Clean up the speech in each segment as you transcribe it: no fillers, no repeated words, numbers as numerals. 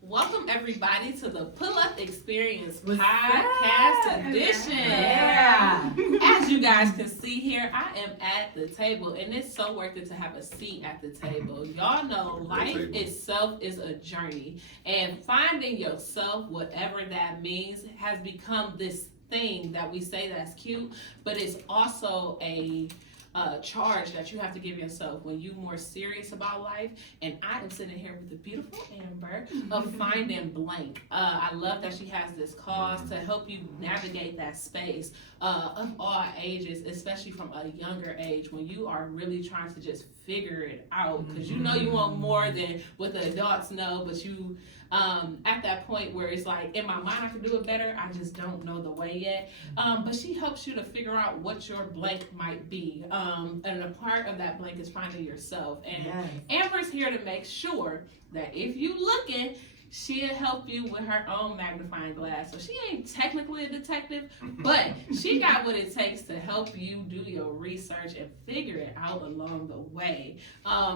Welcome everybody to the Pull Up Experience podcast edition. Yeah. As you guys can see here, I am at the table, and it's so worth it to have a seat at the table. Y'all know life itself is a journey, and finding yourself, whatever that means, has become this thing that we say that's cute, but it's also a charge that you have to give yourself when you're more serious about life. And I am sitting here with the beautiful Amber of Finding Blank. I love that she has this cause to help you navigate that space of all ages, especially from a younger age when you are really trying to just figure it out, because you know you want more than what the adults know, but you at that point where it's like, in my mind I can do it better, I just don't know the way yet. But she helps you to figure out what your blank might be. And a part of that blank is finding yourself. And Yes. Amber's here to make sure that if you looking, she'll help you with her own magnifying glass. So she ain't technically a detective, but she got what it takes to help you do your research and figure it out along the way.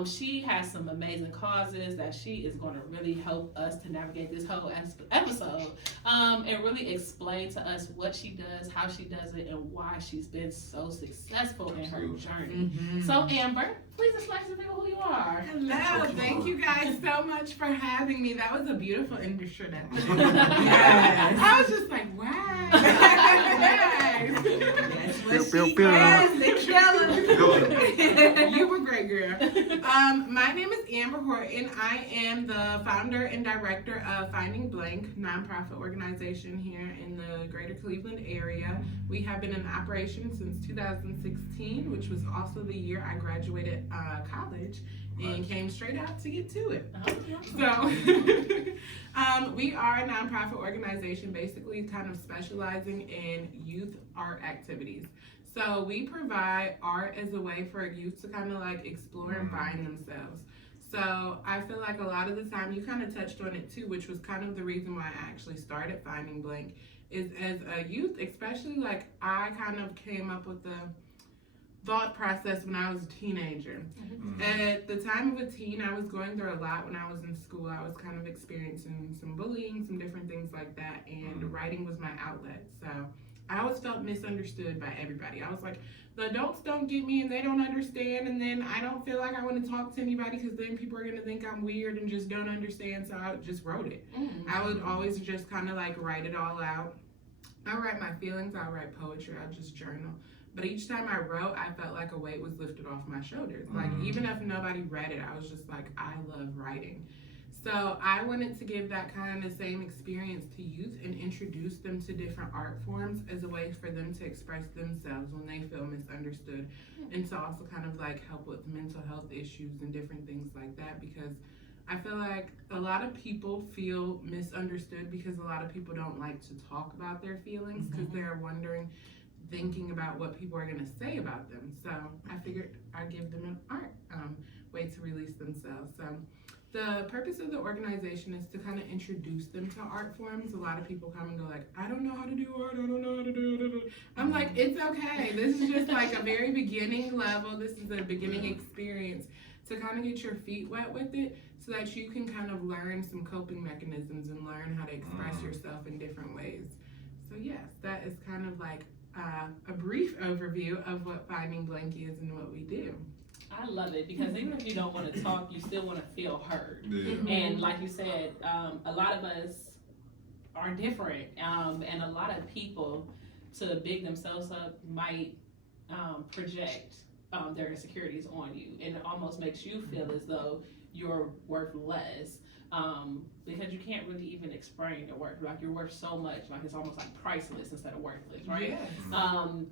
She has some amazing causes that she is going to really help us to navigate this whole episode and really explain to us what she does, how she does it, and why she's been so successful in her journey. So Amber, please explain to people who you are. Hello, thank you guys so much for having me. That was a beautiful introduction. Yes. I was just like, wow. Yes. Yes, the killer. You were great, girl. My name is Amber Horton. I am the founder and director of Finding Blank, nonprofit organization here in the greater Cleveland area. We have been in operation since 2016, which was also the year I graduated college and came straight out to get to it. So we are a nonprofit organization basically kind of specializing in youth art activities. So we provide art as a way for youth to kind of like explore and find themselves. So I feel like a lot of the time, you kind of touched on it too, which was kind of the reason why I actually started Finding Blank, is as a youth, especially like I kind of came up with the thought process when I was a teenager. At the time of a teen, I was going through a lot when I was in school. I was kind of experiencing some bullying, some different things like that, and writing was my outlet. So I always felt misunderstood by everybody. I was like, the adults don't get me and they don't understand, and then I don't feel like I want to talk to anybody because then people are going to think I'm weird and just don't understand, so I just wrote it. I would always just kind of like write it all out. I write my feelings, I write poetry, I just journal. But each time I wrote, I felt like a weight was lifted off my shoulders. Like, even if nobody read it, I was just like, I love writing. So I wanted to give that kind of same experience to youth and introduce them to different art forms as a way for them to express themselves when they feel misunderstood, and to also kind of like help with mental health issues and different things like that, because I feel like a lot of people feel misunderstood because a lot of people don't like to talk about their feelings because they're thinking about what people are going to say about them. So I figured I'd give them an art way to release themselves. So the purpose of the organization is to kind of introduce them to art forms. A lot of people come and go like, I don't know how to do art, I don't know how to do it. I'm like, it's okay. This is just like a very beginning level. This is a beginning experience to kind of get your feet wet with it so that you can kind of learn some coping mechanisms and learn how to express yourself in different ways. So yes, that is kind of like a brief overview of what Finding Blank is and what we do. I love it because even if you don't want to talk, you still want to feel heard. And like you said, a lot of us are different, and a lot of people, to big themselves up, might project their insecurities on you, and it almost makes you feel as though you're worth less. Because you can't really even explain your worth. Like, you're worth so much, like it's almost like priceless instead of worthless, right? Yes.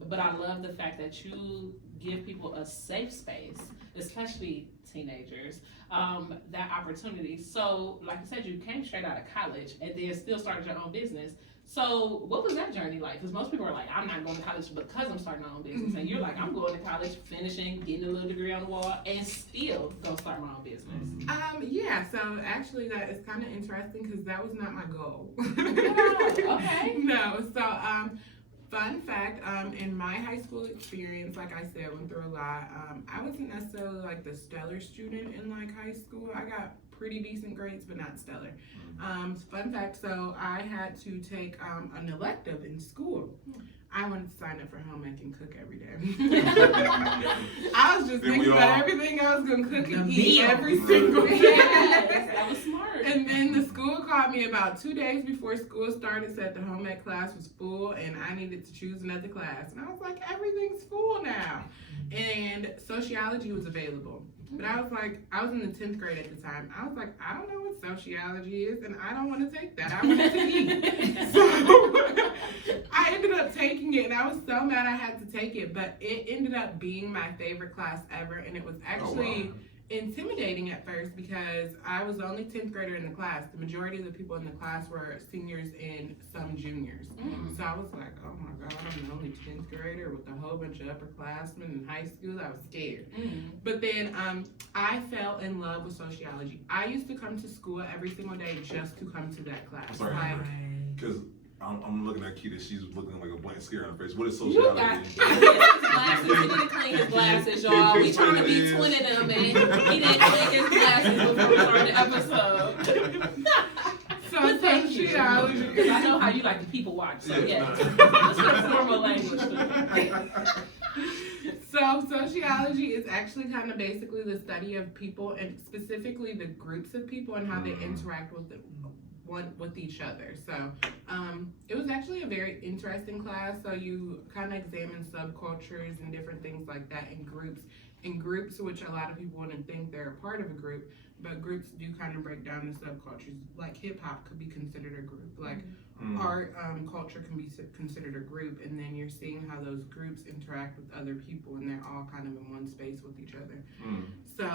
But I love the fact that you give people a safe space, especially teenagers, that opportunity. So, like I said, you came straight out of college and then still started your own business. So what was that journey like? Because most people are like, I'm not going to college because I'm starting my own business. And you're like, I'm going to college, finishing, getting a little degree on the wall, and still going to start my own business. Yeah, so actually that is kind of interesting because that was not my goal. Okay. No, so fun fact, in my high school experience, like I said, went through a lot. I wasn't necessarily like the stellar student in like high school. I got pretty decent grades, but not stellar. Fun fact, so I had to take an elective in school. I wanted to sign up for home ec and cook every day. I was just thinking about everything I was going to cook and eat every single day. That was smart. And then the school called me about 2 days before school started, said the home ec class was full and I needed to choose another class. And I was like, everything's full now. And sociology was available. But I was like, I was in the 10th grade at the time. I was like, I don't know what sociology is, and I don't want to take that. I want to eat. So I ended up taking it, and I was so mad I had to take it. But it ended up being my favorite class ever, and it was actually intimidating at first because I was the only 10th grader in the class. The majority of the people in the class were seniors and some juniors. So I was like, oh my God, I'm the only 10th grader with a whole bunch of upperclassmen in high school. I was scared. But then I fell in love with sociology. I used to come to school every single day just to come to that class. Sorry, because I'm looking at Keita. She's looking like a blank stare on her face. What is You sociology? got glasses. He need to clean his glasses, y'all. We trying to be twin of them, and he didn't clean his glasses before we started the episode. So sociology. Because I know how you like to people watch. So yeah, let's get formal language. So sociology is actually kind of basically the study of people and specifically the groups of people and how they interact with with each other. So it was actually a very interesting class. So you kind of examine subcultures and different things like that in groups, which a lot of people wouldn't think they're a part of a group, but groups do kind of break down the subcultures. Like hip hop could be considered a group, like art culture can be considered a group, and then you're seeing how those groups interact with other people and they're all kind of in one space with each other. So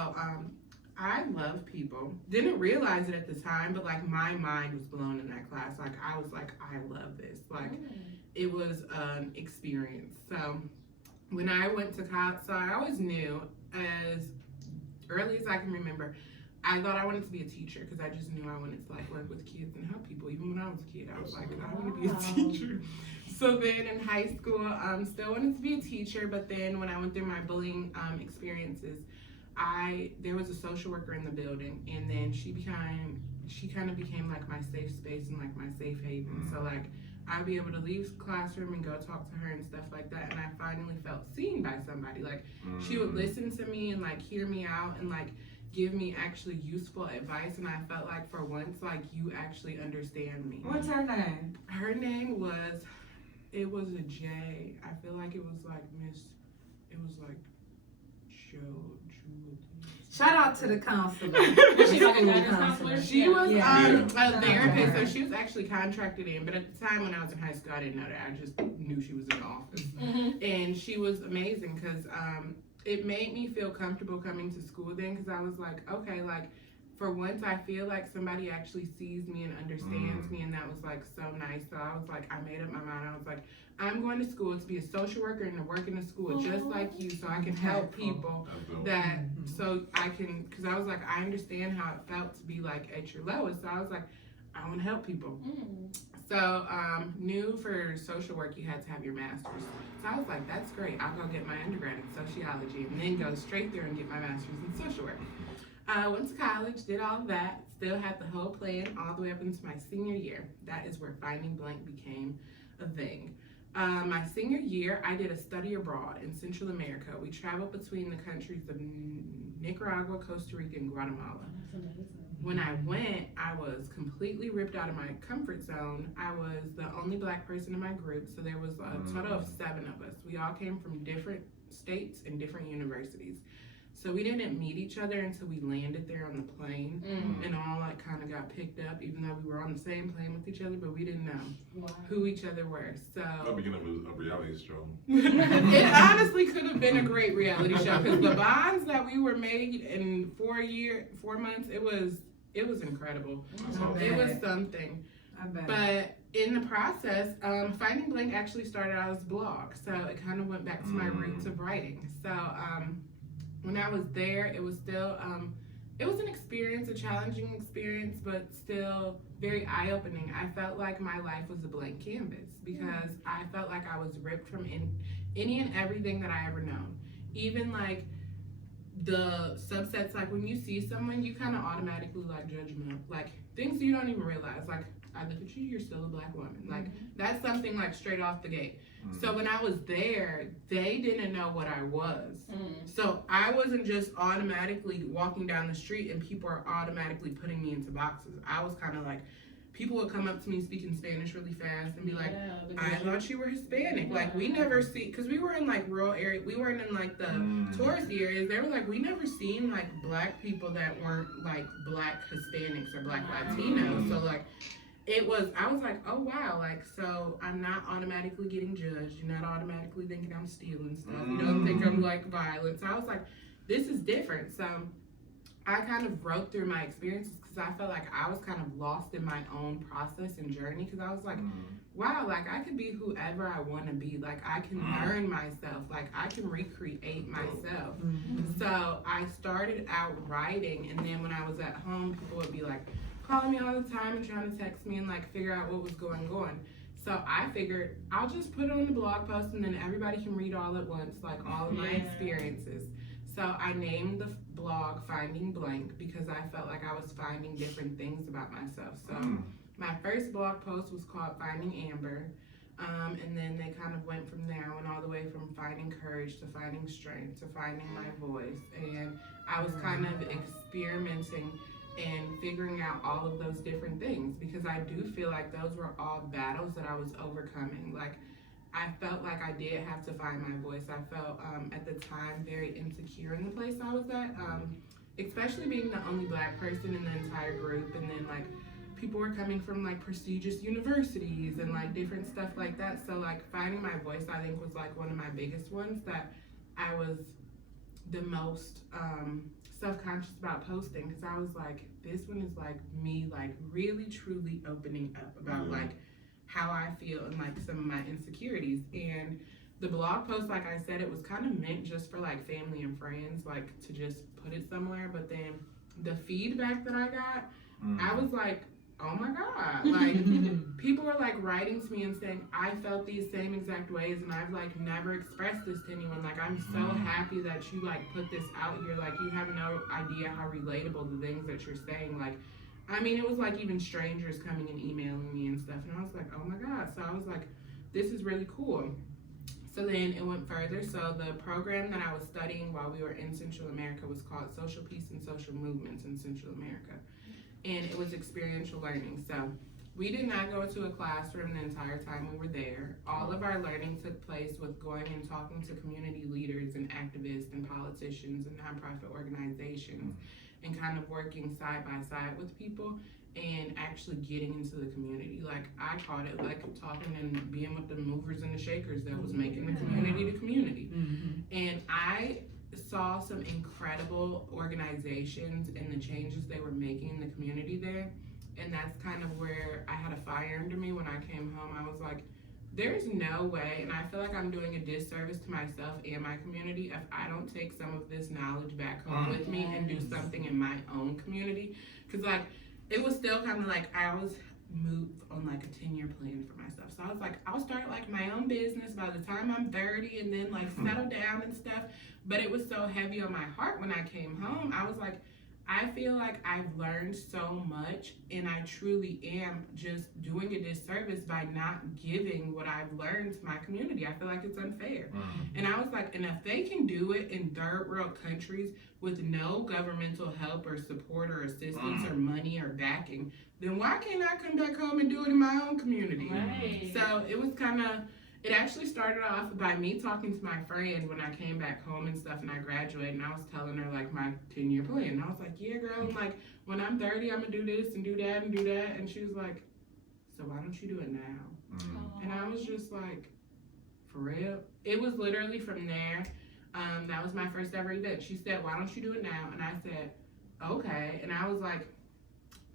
I love people. Didn't realize it at the time, but like my mind was blown in that class. Like I was like, I love this. Like it was an experience. So when I went to college, so I always knew as early as I can remember, I thought I wanted to be a teacher because I just knew I wanted to like work with kids and help people. Even when I was a kid, I was like, I want to be a teacher. So then in high school, still wanted to be a teacher, but then when I went through my bullying experiences, there was a social worker in the building, and then she kind of became like my safe space and like my safe haven. So like I'd be able to leave the classroom and go talk to her and stuff like that, and I finally felt seen by somebody. Like she would listen to me and like hear me out and like give me actually useful advice, and I felt like for once like you actually understand me. What's her name? Her name was, it was a J. I feel like it was like Shout out to the counselor. Was she like a guidance counselor? She was Yeah. a therapist, so she was actually contracted in. But at the time when I was in high school, I didn't know that. I just knew she was in the office, and she was amazing because it made me feel comfortable coming to school then. Because I was like, okay, like for once, I feel like somebody actually sees me and understands me, and that was like so nice. So I was like, I made up my mind. I was like, I'm going to school to be a social worker and to work in a school just like you, so I can help people that, so I can, because I was like, I understand how it felt to be like at your lowest. So I was like, I want to help people. So knew for social work you had to have your master's. So I was like, that's great. I'll go get my undergrad in sociology and then go straight there and get my master's in social work. Went to college, did all of that, still had the whole plan all the way up into my senior year. That is where Finding Blank became a thing. My senior year, I did a study abroad in Central America. We traveled between the countries of Nicaragua, Costa Rica, and Guatemala. When I went, I was completely ripped out of my comfort zone. I was the only Black person in my group, so there was a total of 7 of us. We all came from different states and different universities. So we didn't meet each other until we landed there on the plane, and all like kind of got picked up, even though we were on the same plane with each other, but we didn't know who each other were. So That beginning of a reality show. It honestly could have been a great reality show because the bonds that we were made in 4 months, it was incredible. It was something. I bet. But in the process, Finding Blank actually started out as a blog, so it kind of went back to my roots of writing. So when I was there, it was still, it was an experience, a challenging experience, but still very eye-opening. I felt like my life was a blank canvas because I felt like I was ripped from any and everything that I ever known. Even like the subsets, like when you see someone, you kind of automatically like judge them, like things you don't even realize. Like, I look at you, you're still a black woman. Like, that's something like straight off the gate. So when I was there, they didn't know what I was. So I wasn't just automatically walking down the street and people are automatically putting me into boxes. I was kind of like, people would come up to me speaking Spanish really fast and be like, I thought you were Hispanic. Like, we never see, because we were in like rural area, we weren't in like the touristy areas. They were like, we never seen like black people that weren't like black Hispanics or black Latinos. So like, I was like, oh wow, like, so I'm not automatically getting judged. You're not automatically thinking I'm stealing stuff. You don't think I'm like violent. So I was like, this is different. So I kind of wrote through my experiences because I felt like I was kind of lost in my own process and journey, because I was like, wow, like I could be whoever I want to be. Like I can learn myself. Like I can recreate myself. So I started out writing, and then when I was at home, people would be like calling me all the time and trying to text me and like figure out what was going on. So I figured I'll just put it on the blog post and then everybody can read all at once, like all of my experiences. So I named the blog Finding Blank because I felt like I was finding different things about myself. So my first blog post was called Finding Amber. And then they kind of went from there. I went all the way from finding courage to finding strength to finding my voice. And I was kind of experimenting and figuring out all of those different things, because I do feel like those were all battles that I was overcoming. Like, I felt like I did have to find my voice. I felt at the time very insecure in the place I was at, especially being the only black person in the entire group. And then like people were coming from like prestigious universities and like different stuff like that. So like finding my voice, I think, was like one of my biggest ones that I was the most self-conscious about posting, because I was like, this one is like me like really truly opening up about like how I feel and like some of my insecurities. And the blog post, like I said, it was kind of meant just for like family and friends, like to just put it somewhere. But then the feedback that I got, I was like, oh my God, like people were like writing to me and saying, I felt these same exact ways and I've like never expressed this to anyone. Like, I'm so happy that you like put this out here. Like, you have no idea how relatable the things that you're saying. Like, I mean, it was like even strangers coming and emailing me and stuff. And I was like, oh my God. So I was like, this is really cool. So then it went further. So the program that I was studying while we were in Central America was called Social Peace and Social Movements in Central America. And it was experiential learning. So we did not go to a classroom the entire time we were there. All of our learning took place with going and talking to community leaders and activists and politicians and nonprofit organizations, and kind of working side by side with people and actually getting into the community. Like, I called it like talking and being with the movers and the shakers that was making the community to community. And I saw some incredible organizations and the changes they were making in the community there. And that's kind of where I had a fire under me when I came home. I was like, there's no way, and I feel like I'm doing a disservice to myself and my community if I don't take some of this knowledge back home with me and do something in my own community. Because like, it was still kind of like I was moved on like a 10-year plan for myself. So I was like, I'll start like my own business by the time I'm 30 and then like settle down and stuff. But it was so heavy on my heart when I came home. I was like, I feel like I've learned so much, and I truly am just doing a disservice by not giving what I've learned to my community. I feel like it's unfair. And I was like, and if they can do it in third world countries with no governmental help or support or assistance or money or backing, then why can't I come back home and do it in my own community? So it was kind of, it actually started off by me talking to my friend when I came back home and stuff, and I graduated, and I was telling her like my 10-year plan. And I was like, yeah, girl, I'm like, when I'm 30, I'm gonna do this and do that and do that. And she was like, so why don't you do it now? And I was just like, for real? It was literally from there. That was my first ever event. She said, why don't you do it now? And I said, okay. And I was like,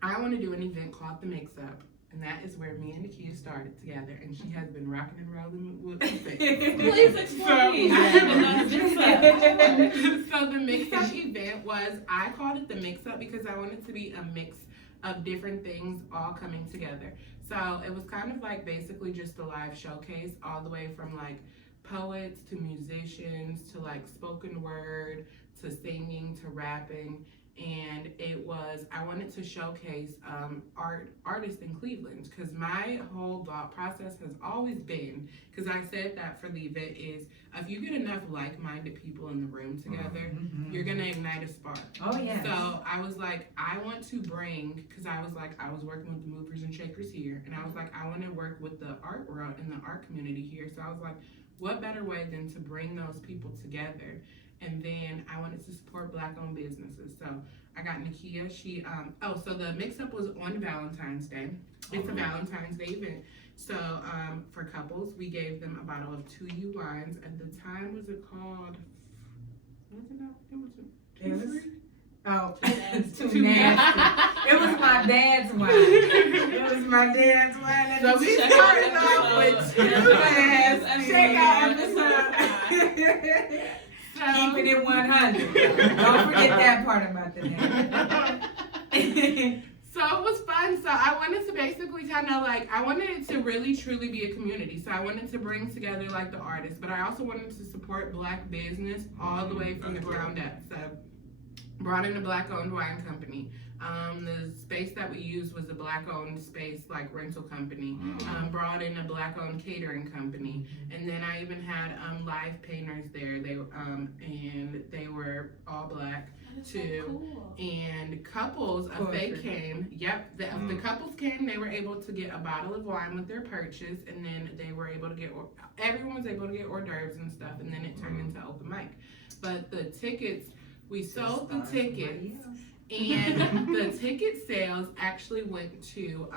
I want to do an event called The Mix Up. And that is where me and Nakia started together, and she has been rocking and rolling with me. Please explain. I haven't known this. So the mix-up event was, I called it the mix-up because I wanted to be a mix of different things all coming together. So it was kind of like basically just a live showcase, all the way from like poets to musicians to like spoken word to singing to rapping. And I wanted to showcase artists in Cleveland, because my whole thought process has always been, because I said that for the event, is if you get enough like-minded people in the room together, you're gonna ignite a spark. Oh yeah. So I was like, I want to bring, because I was working with the movers and shakers here, and I was like, I want to work with the art world and the art community here. So I was like, what better way than to bring those people together? And then I wanted to support Black-owned businesses. So I got Nakia. So the mix-up was on Valentine's Day. It's a Valentine's Day event. So for couples, we gave them a bottle of 2U wines. At the time, was it called? It was too nasty. It was my dad's wine. It was my dad's wine. So we started off with too nasty. Check out episode. Keeping it 100. Don't forget that part about the name. So it was fun. So I wanted to basically I wanted it to really truly be a community. So I wanted to bring together like the artists, but I also wanted to support Black business all the way from the ground up. So brought in a Black-owned wine company. The space that we used was a Black-owned space, like rental company. Brought in a Black-owned catering company, and then I even had live painters there. They were all Black too. So cool. And couples, if they came, the couples came, they were able to get a bottle of wine with their purchase, and then they were able to get everyone was able to get hors d'oeuvres and stuff, and then it turned into open mic. But the tickets, we sold the tickets. And the ticket sales actually went to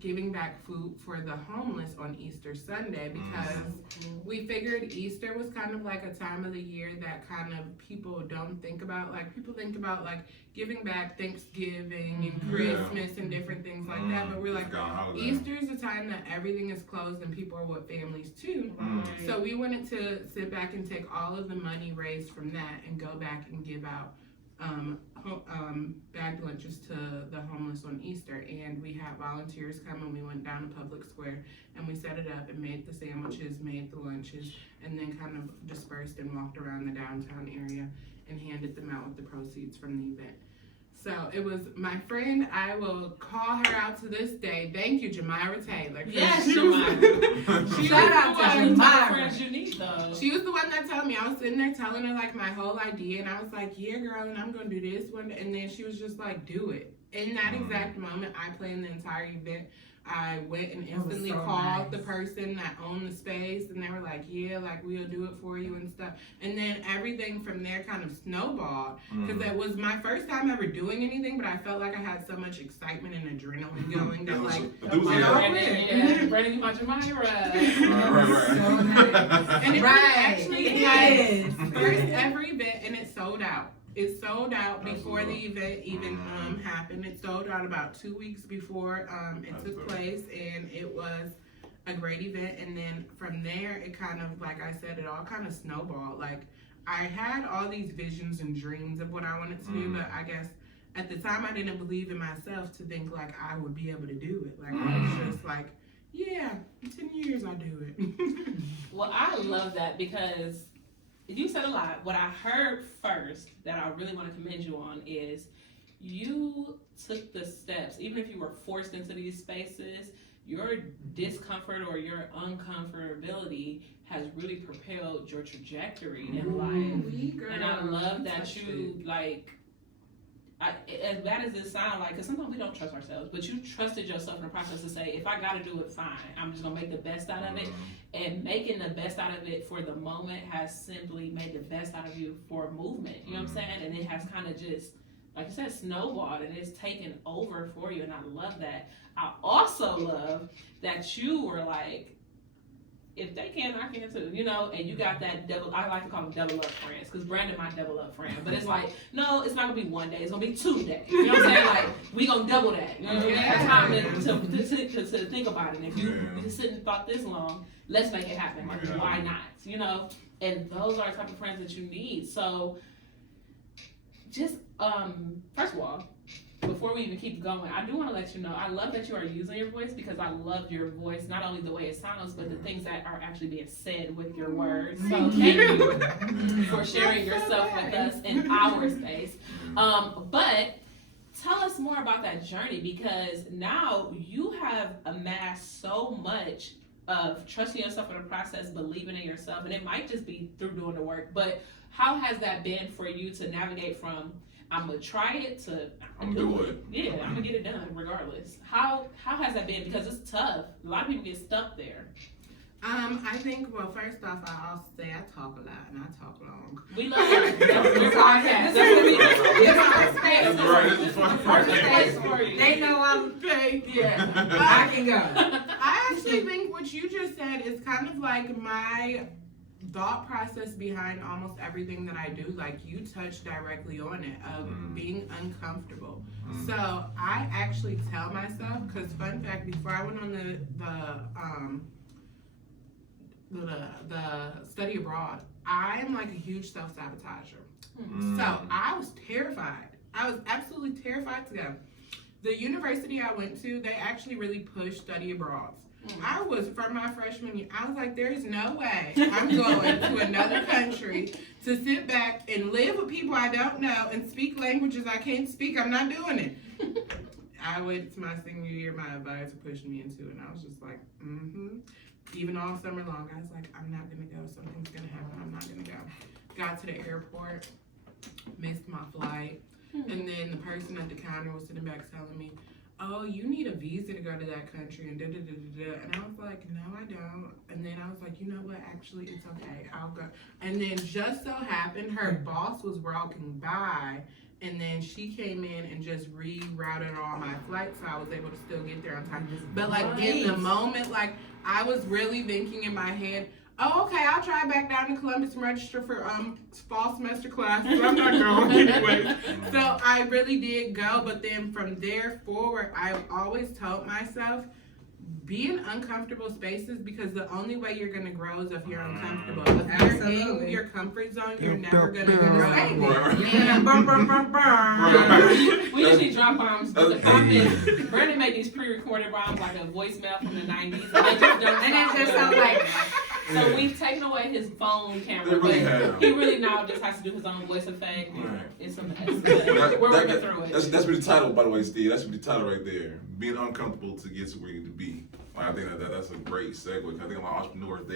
giving back food for the homeless on Easter Sunday, because we figured Easter was kind of like a time of the year that kind of people don't think about. Like, people think about like giving back Thanksgiving and Christmas and different things like that, but we're like, Easter is a time that everything is closed and people are with families too. So we wanted to sit back and take all of the money raised from that and go back and give out bagged lunches to the homeless on Easter. And we had volunteers come, and we went down to Public Square and we set it up and made the sandwiches, made the lunches, and then kind of dispersed and walked around the downtown area and handed them out with the proceeds from the event. So it was my friend, I will call her out to this day. Thank you, Jamira Taylor. Yes, Jamira. Shout out to Jamira. Friends you need, though. She was the one that told me. I was sitting there telling her like my whole idea, and I was like, yeah, girl, and I'm gonna do this one. And then she was just like, do it. In that exact moment, I planned the entire event. I went and instantly called the person that owned the space, and they were like, yeah, like, we'll do it for you and stuff. And then everything from there kind of snowballed, because it was my first time ever doing anything, but I felt like I had so much excitement and adrenaline going that, like, Brandon, you want your money right. And it was actually my first ever event, and it sold out. It sold out before the event even happened. It sold out about 2 weeks before it took place, and it was a great event. And then from there, it kind of, like I said, it all kind of snowballed. Like, I had all these visions and dreams of what I wanted to do, but I guess at the time I didn't believe in myself to think like I would be able to do it. Like, I was just like, yeah, in 10 years I'll do it. Well, I love that, because you said a lot. What I heard first that I really want to commend you on is you took the steps, even if you were forced into these spaces, your discomfort or your uncomfortability has really propelled your trajectory in life. And I love that you, like, as bad as it sounds, like, because sometimes we don't trust ourselves, but you trusted yourself in the process to say, if I got to do it, fine. I'm just going to make the best out of it. And making the best out of it for the moment has simply made the best out of you for movement. You know what I'm saying? And it has kind of just, like you said, snowballed, and it's taken over for you. And I love that. I also love that you were like, if they can, I can too, you know, and you got that I like to call them double up friends, because Brandon my double up friend, but it's like, no, it's not gonna be 1 day, it's gonna be 2 days, you know what I'm saying, like, we gonna double that, you know, time to think about it, and if you sit and thought this long, let's make it happen, like, why not, you know, and those are the type of friends that you need. So, just, first of all, before we even keep going, I do want to let you know, I love that you are using your voice because I love your voice, not only the way it sounds, but the things that are actually being said with your words. So thank you for sharing yourself with us in our space. But tell us more about that journey, because now you have amassed so much of trusting yourself in the process, believing in yourself, and it might just be through doing the work, but how has that been for you to navigate from I'm gonna try it to I'm gonna do it. Yeah, I'm gonna get it done regardless. How has that been? Because it's tough. A lot of people get stuck there. I think, well, first off, I'll say I talk a lot and I talk long. We love it. That's podcast. That's right. That's the fun part. They know I'm Yeah. I can go. I actually think what you just said is kind of like my thought process behind almost everything that I do. Like, you touched directly on it, of being uncomfortable. So I actually tell myself, because fun fact, before I went on the study abroad, I am like a huge self-sabotager. So I was terrified. I was absolutely terrified to go. The university I went to, they actually really pushed study abroads. I was, from my freshman year, I was like, there's no way I'm going to another country to sit back and live with people I don't know and speak languages I can't speak. I'm not doing it. I went to my senior year, my advisor pushed me into it, and I was just like, Even all summer long, I was like, I'm not gonna go. Something's gonna happen. I'm not gonna go. Got to the airport, missed my flight, and then the person at the counter was sitting back telling me, oh, you need a visa to go to that country, and da-da-da-da-da. And I was like, no, I don't. And then I was like, you know what? Actually, it's okay. I'll go. And then just so happened, her boss was walking by, and then she came in and just rerouted all my flights, so I was able to still get there on time. But, like, in the moment, like, I was really thinking in my head, oh, okay, I'll try back down to Columbus and register for fall semester classes. I'm not going anyway. So I really did go, but then from there forward, I always told myself, be in uncomfortable spaces, because the only way you're going to grow is if you're uncomfortable. If you're in your comfort zone, you're never going to grow. Yeah. We usually drop bombs. Brandon made these pre-recorded bombs like a voicemail from the 90s. And it just sounds like... So we've taken away his phone camera, but he really now just has to do his own voice effect. Right. It's a mess. We're working through it. That's really the title, by the way, Steve. That's really the title right there. Being uncomfortable to get to where you need to be. Like, I think that's a great segue. I think a lot of entrepreneurs,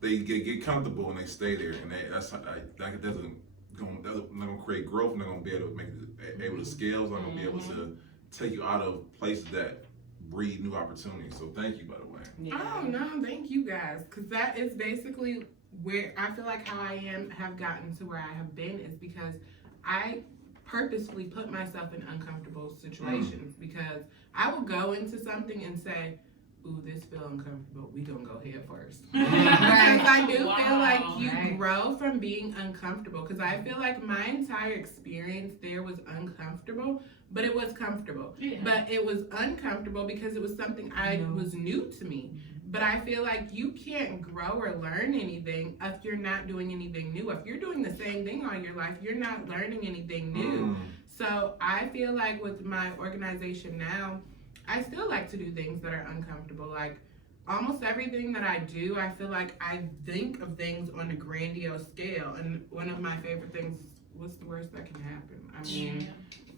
they get comfortable and they stay there, and that doesn't not gonna create growth. Not gonna be able to scale. It's not gonna be able to take you out of places that breed new opportunities. So thank you, by the way. Yeah. Oh no, thank you guys, because that is basically where I feel like how I have gotten to where I have been is because I purposefully put myself in uncomfortable situations, because I will go into something and say, ooh, this feel uncomfortable. We gonna go head first. Because I do feel like you grow from being uncomfortable, because I feel like my entire experience there was uncomfortable, but it was comfortable. Yeah. But it was uncomfortable because it was something was new to me. But I feel like you can't grow or learn anything if you're not doing anything new. If you're doing the same thing all your life, you're not learning anything new. So I feel like with my organization now, I still like to do things that are uncomfortable. Like, almost everything that I do, I feel like I think of things on a grandiose scale. And one of my favorite things is, what's the worst that can happen? I mean,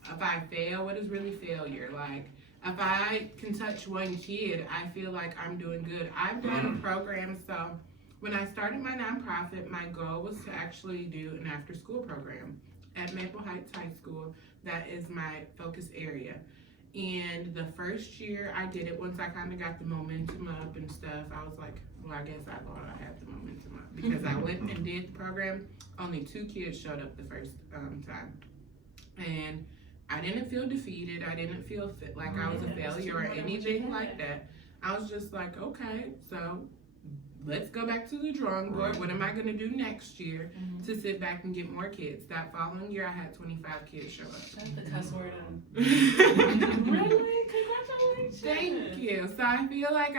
if I fail, what is really failure? Like, if I can touch one kid, I feel like I'm doing good. I've done a program, so when I started my nonprofit, my goal was to actually do an after-school program at Maple Heights High School. That is my focus area. And the first year I did it, once I kind of got the momentum up and stuff, I was like, well, I guess I thought I had the momentum up. Because I went and did the program, only 2 kids showed up the first time. And I didn't feel defeated. I didn't feel like I was a failure or anything like that. I was just like, okay, so let's go back to the drawing board. What am I going to do next year to sit back and get more kids? That following year, I had 25 kids show up. That's the cuss word. Really? Congratulations. Thank you. So I feel like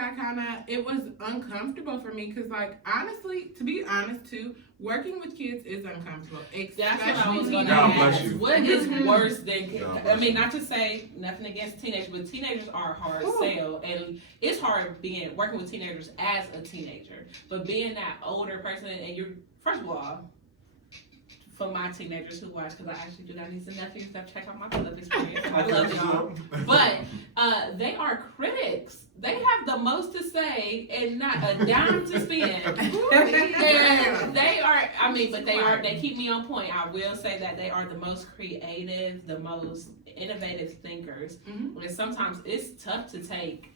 it was uncomfortable for me because, like, honestly, to be honest too, working with kids is uncomfortable. That's what I was gonna God bless ask. you. What is worse than? God I bless mean, you. not to say nothing against teenagers, but teenagers are a hard sell, and it's hard working with teenagers as a teenager. But being that older person, and you're first of all, for my teenagers who watch, because I actually do got nieces and nephews that check out my pull-up experience. I love y'all. But they are critics. They have the most to say and not a dime to spend. And they are, I mean, but they keep me on point. I will say that they are the most creative, the most innovative thinkers. Mhm. And sometimes it's tough to take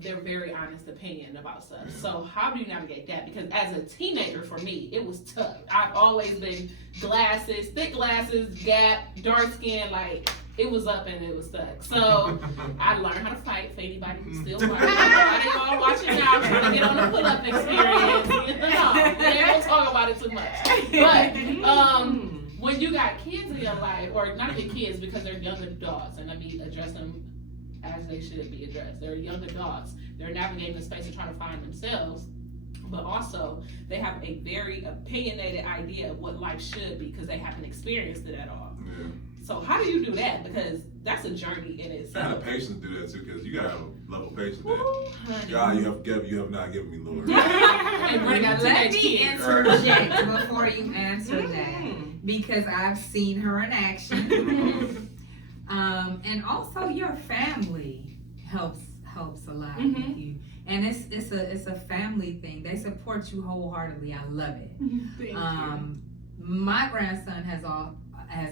their very honest opinion about stuff. So how do you navigate that? Because as a teenager, for me, it was tough. I've always been thick glasses, Gap, dark skin, like it was up and it was stuck. So I learned how to fight. For anybody who's still learning, I didn't go watching now trying to get on the pull-up experience. No, they don't talk about it too much. But when you got kids in your life, or not even kids because they're young adults, and let me address them as they should be addressed. They're young adults. They're navigating the space to try to find themselves, but also they have a very opinionated idea of what life should be because they haven't experienced it at all. Yeah. So how do you do that? Because that's a journey in I itself. had the patience to do that too, because you gotta have a level of patience that Woo, honey. God, you have not given me, Lord. And Brittany got Let teenage me kids. interject before you answer that, because I've seen her in action. And also your family helps a lot with you, and it's a family thing. They support you wholeheartedly. I love it. Thank you. My grandson has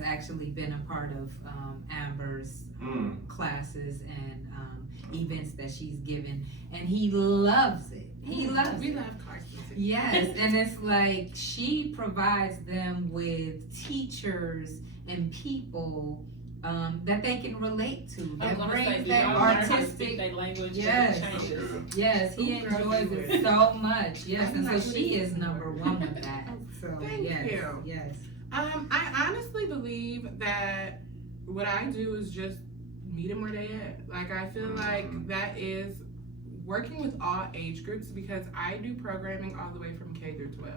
actually been a part of Amber's classes and events that she's given, and he loves it. He loves We it. love Carson too. Yes, and it's like she provides them with teachers and people that they can relate to. I was That gonna say, brings do that y'all learn how to speak artistic. their language? Yes. And it changes. Yes, he Ooh, girl, enjoys do it it. so much. Yes, I'm and so like, she is number one with that. So Thank yes, you. yes. I honestly believe that what I do is just meet them where they at. Like, I feel like that is working with all age groups, because I do programming all the way from K through 12.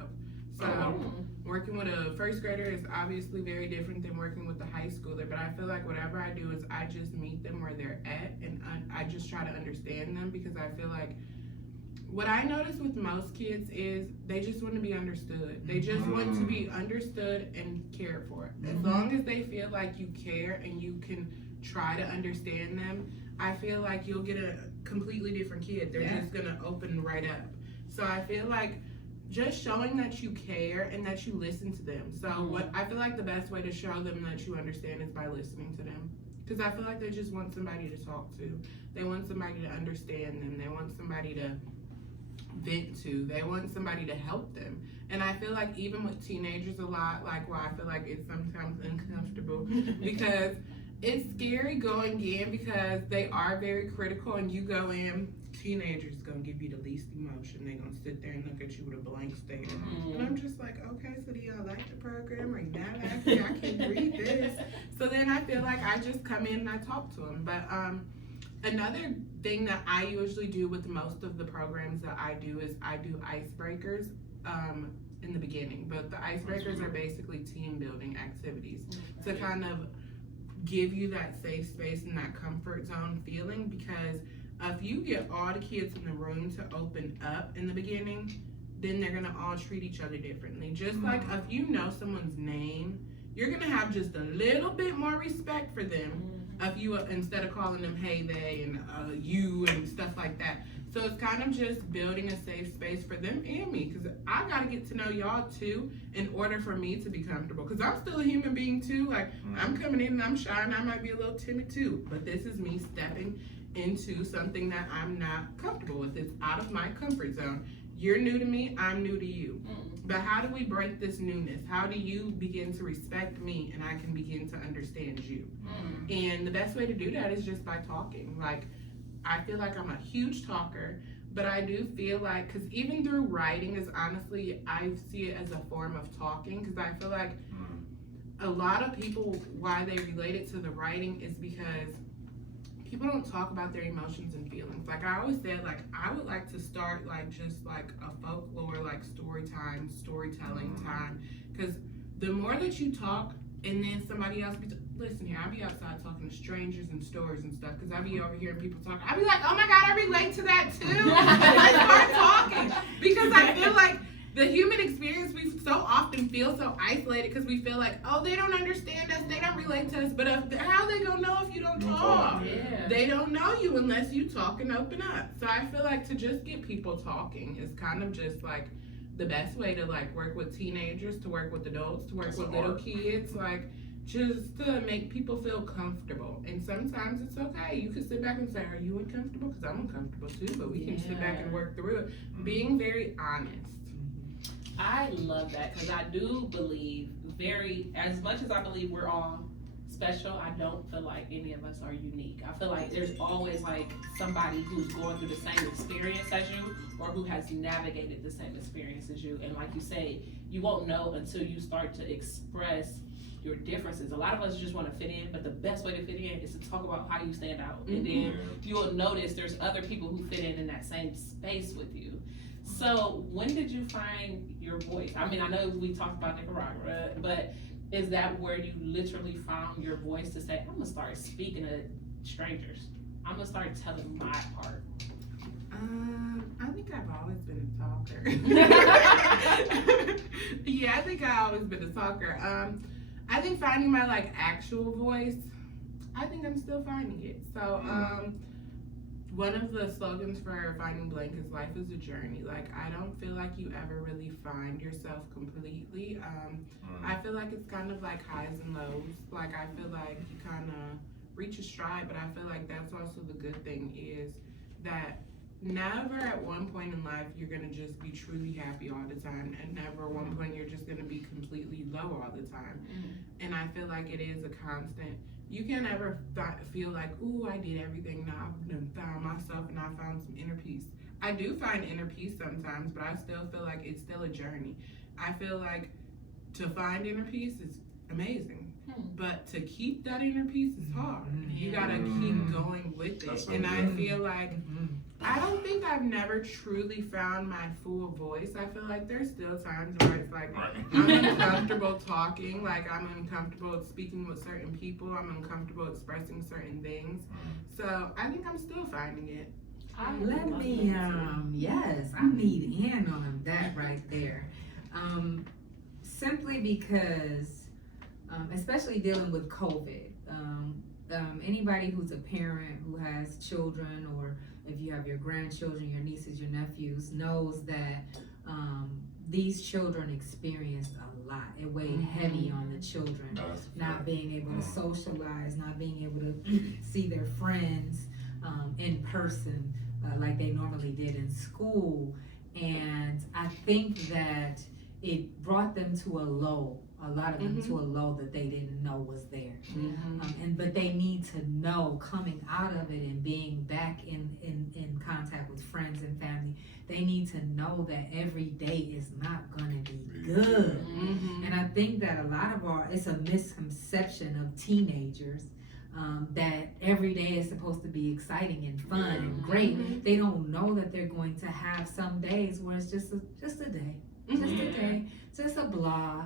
So working with a first grader is obviously very different than working with a high schooler, but I feel like whatever I do is I just meet them where they're at, and I just try to understand them, because I feel like what I notice with most kids is they just want to be understood. They just want to be understood and cared for. As long as they feel like you care and you can try to understand them, I feel like you'll get a completely different kid. They're just gonna open right up. So I feel like just showing that you care and that you listen to them. So what I feel like the best way to show them that you understand is by listening to them. Because I feel like they just want somebody to talk to. They want somebody to understand them. They want somebody to vent to. They want somebody to help them. And I feel like even with teenagers a lot, like why I feel like it's sometimes uncomfortable because it's scary going in, because they are very critical, and you go in, teenagers gonna give you the least emotion. They're gonna sit there and look at you with a blank stare. And I'm just like, okay, so do y'all like the program or you not like it? I can't read this. So then I feel like I just come in and I talk to them. But another thing that I usually do with most of the programs that I do is I do icebreakers in the beginning. But the icebreakers are basically team building activities to kind of give you that safe space and that comfort zone feeling, because if you get all the kids in the room to open up in the beginning, then they're gonna all treat each other differently. Just like if you know someone's name, you're gonna have just a little bit more respect for them if you, instead of calling them hey, they, and you, and stuff like that. So it's kind of just building a safe space for them and me, because I gotta get to know y'all too in order for me to be comfortable, because I'm still a human being too. Like, I'm coming in and I'm shy and I might be a little timid too, but this is me stepping into something that I'm not comfortable with. It's out of my comfort zone. You're new to me, I'm new to you. But how do we break this newness? How do you begin to respect me and I can begin to understand you? And the best way to do that is just by talking. Like, I feel like I'm a huge talker, but I do feel like, because even through writing is honestly, I see it as a form of talking, because I feel like a lot of people, why they relate it to the writing is because people don't talk about their emotions and feelings. Like I always said, like I would like to start like just like a folklore, like storytelling time, because the more that you talk, and then somebody else listen here, I'll be outside talking to strangers and stories and stuff, because I be over hearing people talk. I be like, oh my God, I relate to that too. And I start talking because I feel like the human experience, we so often feel so isolated because we feel like, oh, they don't understand us, they don't relate to us. But how they gonna know if you don't talk? Yeah. They don't know you unless you talk and open up. So I feel like to just get people talking is kind of just like the best way to like work with teenagers, to work with adults, to work with little kids, like just to make people feel comfortable. And sometimes it's okay. You can sit back and say, are you uncomfortable? Because I'm uncomfortable too, but we can sit back and work through it. Being very honest. I love that, because I do believe as much as I believe we're all special, I don't feel like any of us are unique. I feel like there's always like somebody who's going through the same experience as you, or who has navigated the same experience as you. And like you say, you won't know until you start to express your differences. A lot of us just want to fit in, but the best way to fit in is to talk about how you stand out. And then you'll notice there's other people who fit in that same space with you. So when did you find your voice? I mean, I know we talked about Nicaragua, but is that where you literally found your voice to say, I'm gonna start speaking to strangers, I'm gonna start telling my part? I think I've always been a talker. Yeah, I think I've always been a talker. I think finding my like actual voice, I think I'm still finding it. So one of the slogans for Finding Blank is life is a journey. Like I don't feel like you ever really find yourself completely. I feel like it's kind of like highs and lows. Like I feel like you kind of reach a stride, but I feel like that's also the good thing is that never at one point in life you're gonna just be truly happy all the time, and never at one point you're just gonna be completely low all the time. And I feel like it is a constant. You can't ever feel like, ooh, I did everything, now I've found myself and I found some inner peace. I do find inner peace sometimes, but I still feel like it's still a journey. I feel like to find inner peace is amazing, but to keep that inner peace is hard. You gotta keep going with it. And I feel like, I don't think I've never truly found my full voice. I feel like there's still times where it's like, I'm uncomfortable talking, like I'm uncomfortable speaking with certain people, I'm uncomfortable expressing certain things. So I think I'm still finding it. Let me, yes, I need in on that right there. Simply because, especially dealing with COVID, anybody who's a parent who has children, or if you have your grandchildren, your nieces, your nephews, knows that these children experienced a lot. It weighed heavy on the children, not being able to socialize, not being able to see their friends in person like they normally did in school. And I think that it brought them to a low, a lot of them to a low that they didn't know was there. But they need to know, coming out of it and being back in contact with friends and family, they need to know that every day is not gonna be good. And I think that a lot of it's a misconception of teenagers, that every day is supposed to be exciting and fun and great. They don't know that they're going to have some days where it's just a day. Just a day, just a blah,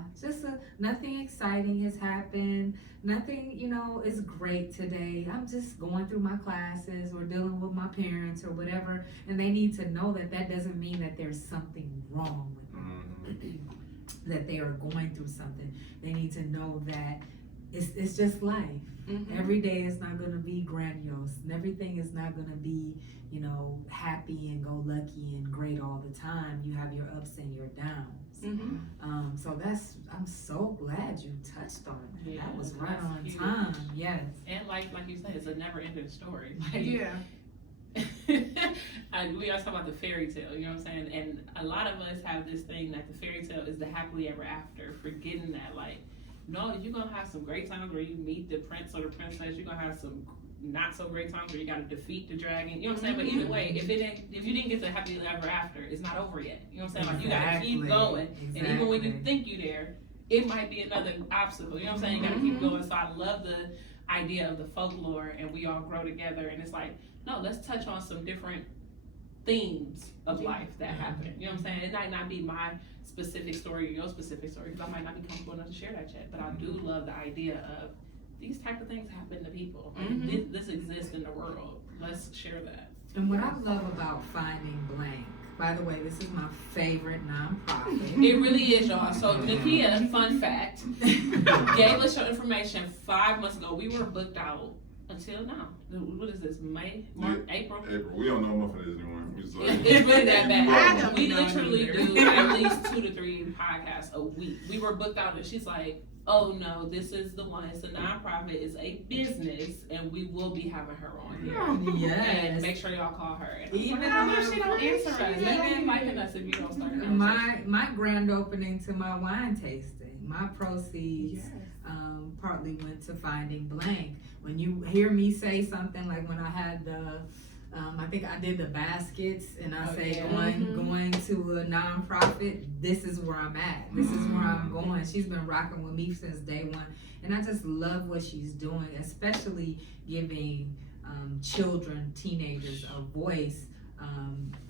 nothing exciting has happened, nothing, is great today. I'm just going through my classes or dealing with my parents or whatever, and they need to know that that doesn't mean that there's something wrong with them, that they are going through something. They need to know that it's just life. Every day is not going to be grandiose, and everything is not going to be, happy and go lucky and great all the time. You have your ups and your downs. So I'm so glad you touched on that. Yeah, that was right on huge. time. Yes. And like you said, it's a never-ending story. Yeah. We always talk about the fairy tale, you know what I'm saying? And a lot of us have this thing that the fairy tale is the happily ever after, forgetting that, like, no, you're gonna have some great times where you meet the prince or the princess. You're gonna have some not so great times where you gotta defeat the dragon. You know what I'm saying? But either way, if you didn't get to happily ever after, it's not over yet. You know what I'm saying? Like you gotta keep going. And even when you think you're there, it might be another obstacle. You know what I'm saying? You gotta keep going. So I love idea of the folklore and we all grow together, and it's like, no, let's touch on some different themes of life that happen. You know what I'm saying? It might not be my specific story or your specific story, because I might not be comfortable enough to share that yet, but I do love the idea of these type of things happen to people. Like, this exists in the world. Let's share that. And what I love about Finding Blank, by the way, this is my favorite nonprofit. It really is, y'all. So Nakia, fun fact, gave us your information 5 months ago. We were booked out until now. What is this? May, March, April? April. We don't know enough of this anymore. We just like, It's really that I bad. don't We know literally either. do at least 2 to 3 podcasts a week. We were booked out, and she's like, "Oh no, this is the one. It's a nonprofit. It's a business, and we will be having her on here. And Yes. make sure y'all call her." And Even I'm like, though she don't answer us. she- Maybe inviting us if you don't start. a conversation. My grand opening to my wine tasting, my proceeds partly went to Finding Blank. When you hear me say something like when I had the I think I did the baskets, and I say going to a nonprofit, this is where I'm at. This is where I'm going. She's been rocking with me since day one, and I just love what she's doing, especially giving children, teenagers a voice,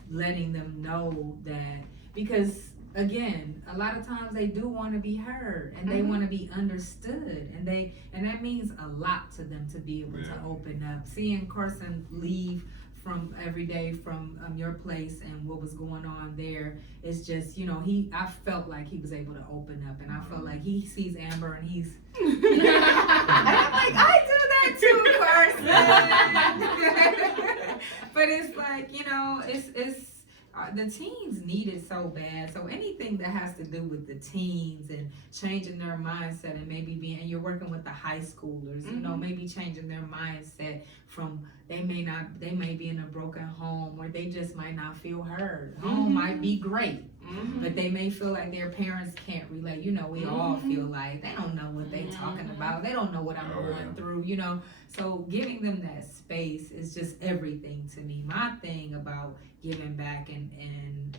letting them know that, because again, a lot of times they do want to be heard and they want to be understood, and that means a lot to them to be able to open up. Seeing Carson leave from every day from your place and what was going on there, it's just, I felt like he was able to open up, and I felt like he sees Amber and he's and I'm like, I do that too, Carson. But it's like, it's the teens need it so bad. So anything that has to do with the teens and changing their mindset, and maybe and you're working with the high schoolers, maybe changing their mindset from they may be in a broken home, or they just might not feel heard. Home might be great, but they may feel like their parents can't relate. We all feel like they don't know what they talking about. They don't know what I'm going through, So giving them that space is just everything to me. My thing about giving back and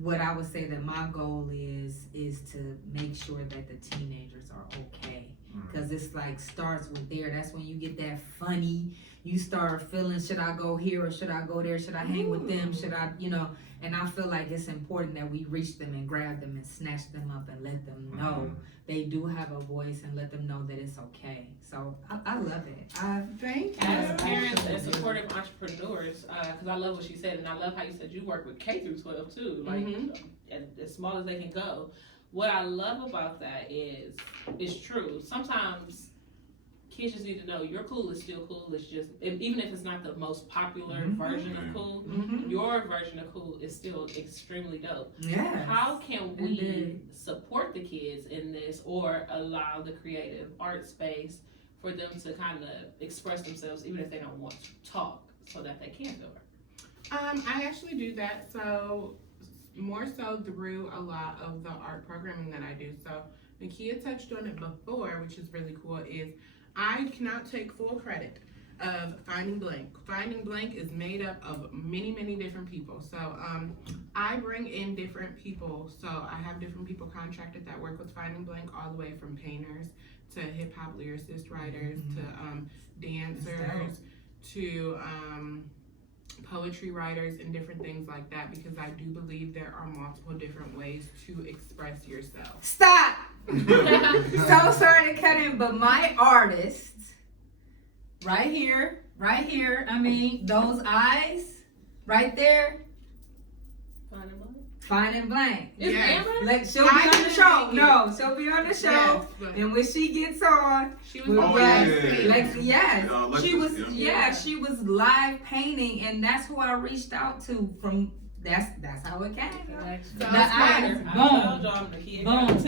what I would say that my goal is to make sure that the teenagers are okay. Because it's like starts with there. That's when you get that funny. You start feeling, should I go here or should I go there? Should I hang with them? Should I, And I feel like it's important that we reach them and grab them and snatch them up and let them know they do have a voice, and let them know that it's okay. So I love it. Thank you. As parents and supportive entrepreneurs, because I love what she said, and I love how you said you work with K through 12 too, like as small as they can go. What I love about that is, it's true. Sometimes kids just need to know your cool is still cool. It's just, even if it's not the most popular version of cool, your version of cool is still extremely dope. Yeah. How can we support the kids in this, or allow the creative art space for them to kind of express themselves, even if they don't want to talk, so that they can feel it? I actually do that. So more so through a lot of the art programming that I do. So Nakia touched on it before, which is really cool, is I cannot take full credit of Finding Blank. Finding Blank is made up of many, many different people. So I bring in different people. So I have different people contracted that work with Finding Blank, all the way from painters to hip hop lyricist writers to dancers to poetry writers and different things like that, because I do believe there are multiple different ways to express yourself. Stop! So sorry to cut in, but my artist, right here, I mean, those eyes, right there, Finding Blank. Yes. Like, she'll be on the show. No, she'll be on the show. Yes, but And when she gets on, she was she was live painting, and that's who I reached out to from. That's how it came. So Boom.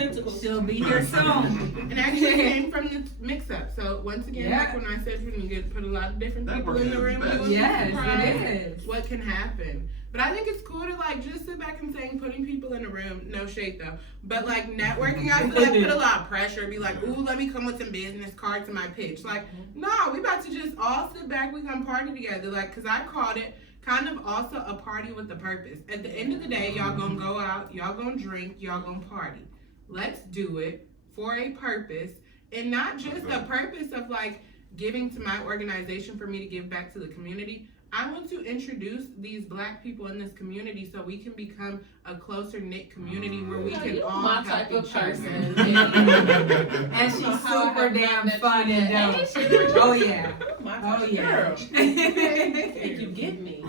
She'll be here soon. And actually came from the mix-up. So once again, like when I said when you get put a lot of different people in the room doing what can happen. But I think it's cool to like just sit back and saying putting people in a room, no shade though, but like networking, I feel like put a lot of pressure, be like, ooh, let me come with some business cards in my pitch. Like, no, we about to just all sit back, we gonna party together. Like, cause I called it kind of also a party with a purpose. At the end of the day, y'all gonna go out, y'all gonna drink, y'all gonna party. Let's do it for a purpose And not just the purpose of like giving to my organization for me to give back to the community. I want to introduce these Black people in this community so we can become a closer knit community where we can all my help type of each other. person. And she's super damn fun and dope. Oh yeah. My Oh type of yeah. girl. Think you get me.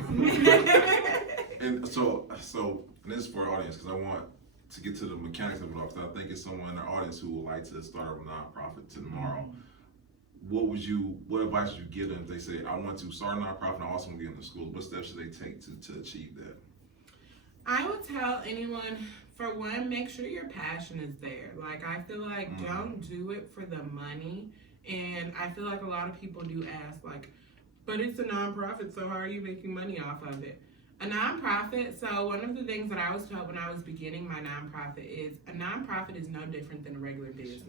And so and this is for our audience because I want to get to the mechanics of it all. Because I think it's someone in our audience who would like to start a nonprofit tomorrow. What advice would you give them if they say, I want to start a nonprofit and I also want to get into school? What steps should they take to achieve that? I would tell anyone, for one, make sure your passion is there. Like, I feel like don't do it for the money. And I feel like a lot of people do ask, like, but it's a nonprofit, so how are you making money off of it? A nonprofit, so one of the things that I was told when I was beginning my nonprofit is a nonprofit is no different than a regular business.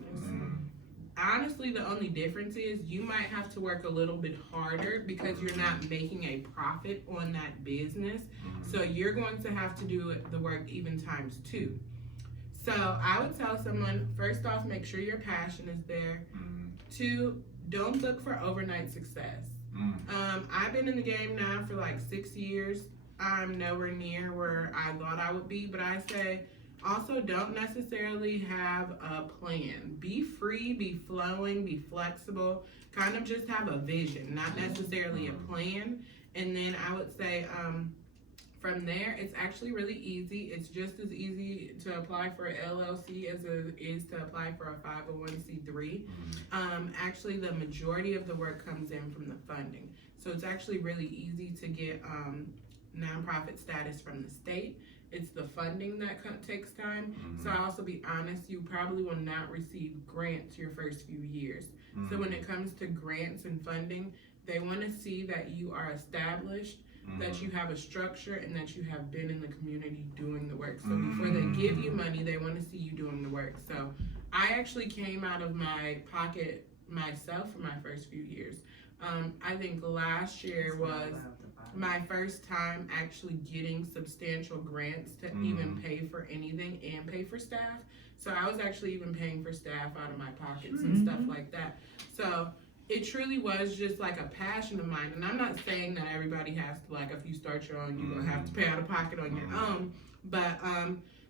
Honestly, the only difference is you might have to work a little bit harder because you're not making a profit on that business. So you're going to have to do the work even times 2. So I would tell someone, first off, make sure your passion is there. 2, don't look for overnight success. I've been in the game now for like 6 years. I'm nowhere near where I thought I would be, but I say, also, don't necessarily have a plan. Be free, be flowing, be flexible. Kind of just have a vision, not necessarily a plan. And then I would say from there, it's actually really easy. It's just as easy to apply for an LLC as it is to apply for a 501c3. Actually, the majority of the work comes in from the funding. So it's actually really easy to get nonprofit status from the state. It's the funding that takes time. So I'll also be honest, you probably will not receive grants your first few years. So when it comes to grants and funding, they want to see that you are established, that you have a structure, and that you have been in the community doing the work. So before they give you money, they want to see you doing the work. So I actually came out of my pocket myself for my first few years. I think last year was my first time actually getting substantial grants to even pay for anything and pay for staff. So I was actually even paying for staff out of my pockets and stuff like that. So it truly was just like a passion of mine. And I'm not saying that everybody has to, like, if you start your own, you're going to have to pay out of pocket on your own. But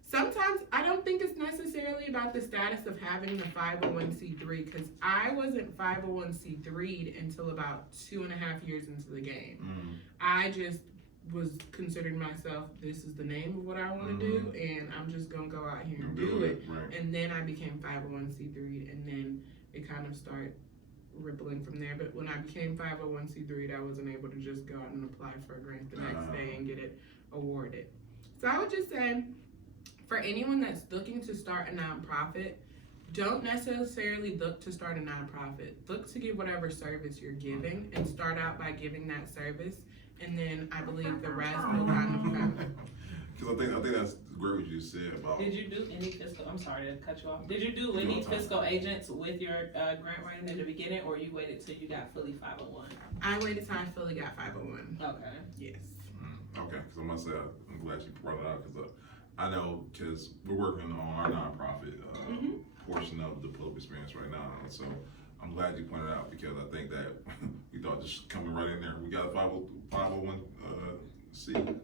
sometimes I don't think it's necessarily about the status of having the 501c3, because I wasn't 501c3'd until about 2.5 years into the game. I just was considering myself, this is the name of what I want to do, and I'm just going to go out here and do it. Right. And then I became 501c3'd, and then it kind of started rippling from there. But when I became 501c3'd, I wasn't able to just go out and apply for a grant the next day and get it awarded. So I would just say, for anyone that's looking to start a nonprofit, don't necessarily look to start a nonprofit. Look to give whatever service you're giving and start out by giving that service, and then I believe the rest will kind of come. Because I think that's great what you just said about. Did you do any fiscal? I'm sorry to cut you off. Did you do any fiscal agents with your grant writing in the beginning, or you waited till you got fully 501? I waited till I fully got 501. Okay. Yes. Okay, because I'm gonna say I'm glad you brought it out because I know because we're working on our nonprofit portion of the political experience right now, and so I'm glad you pointed out because I think that we thought just coming right in there, we got a 501c,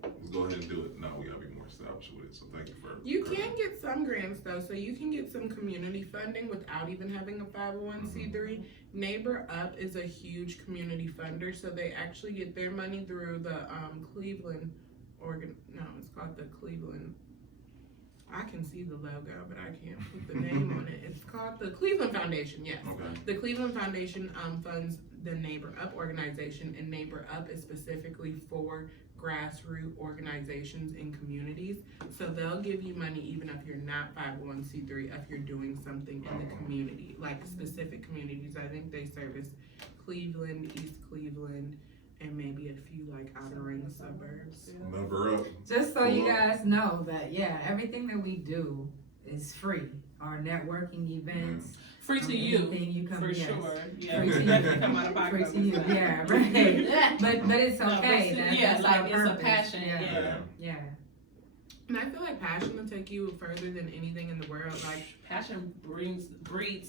let's go ahead and do it. No, we gotta be more established with it. So thank you for. You can get some grants though, so you can get some community funding without even having a 501c3. Neighbor Up is a huge community funder, so they actually get their money through the Cleveland it's called the Cleveland. I can see the logo, but I can't put the name on it. It's called the Cleveland Foundation, yes. Okay. The Cleveland Foundation funds the Neighbor Up organization, and Neighbor Up is specifically for grassroots organizations in communities. So they'll give you money even if you're not 501c3, if you're doing something in the community, like specific communities. I think they service Cleveland, East Cleveland, and maybe a few like outer ring suburbs. Number up. Just so you guys know that, yeah, everything that we do is free. Our networking events. Free to you, anything you come, for yes. sure. Yeah, Free to you. definitely come out of pocket. Free to you, yeah, right. But it's okay. Yeah, That's like our it's a purpose. passion. Yeah. Yeah. Yeah. And I feel like passion will take you further than anything in the world. Like, passion breeds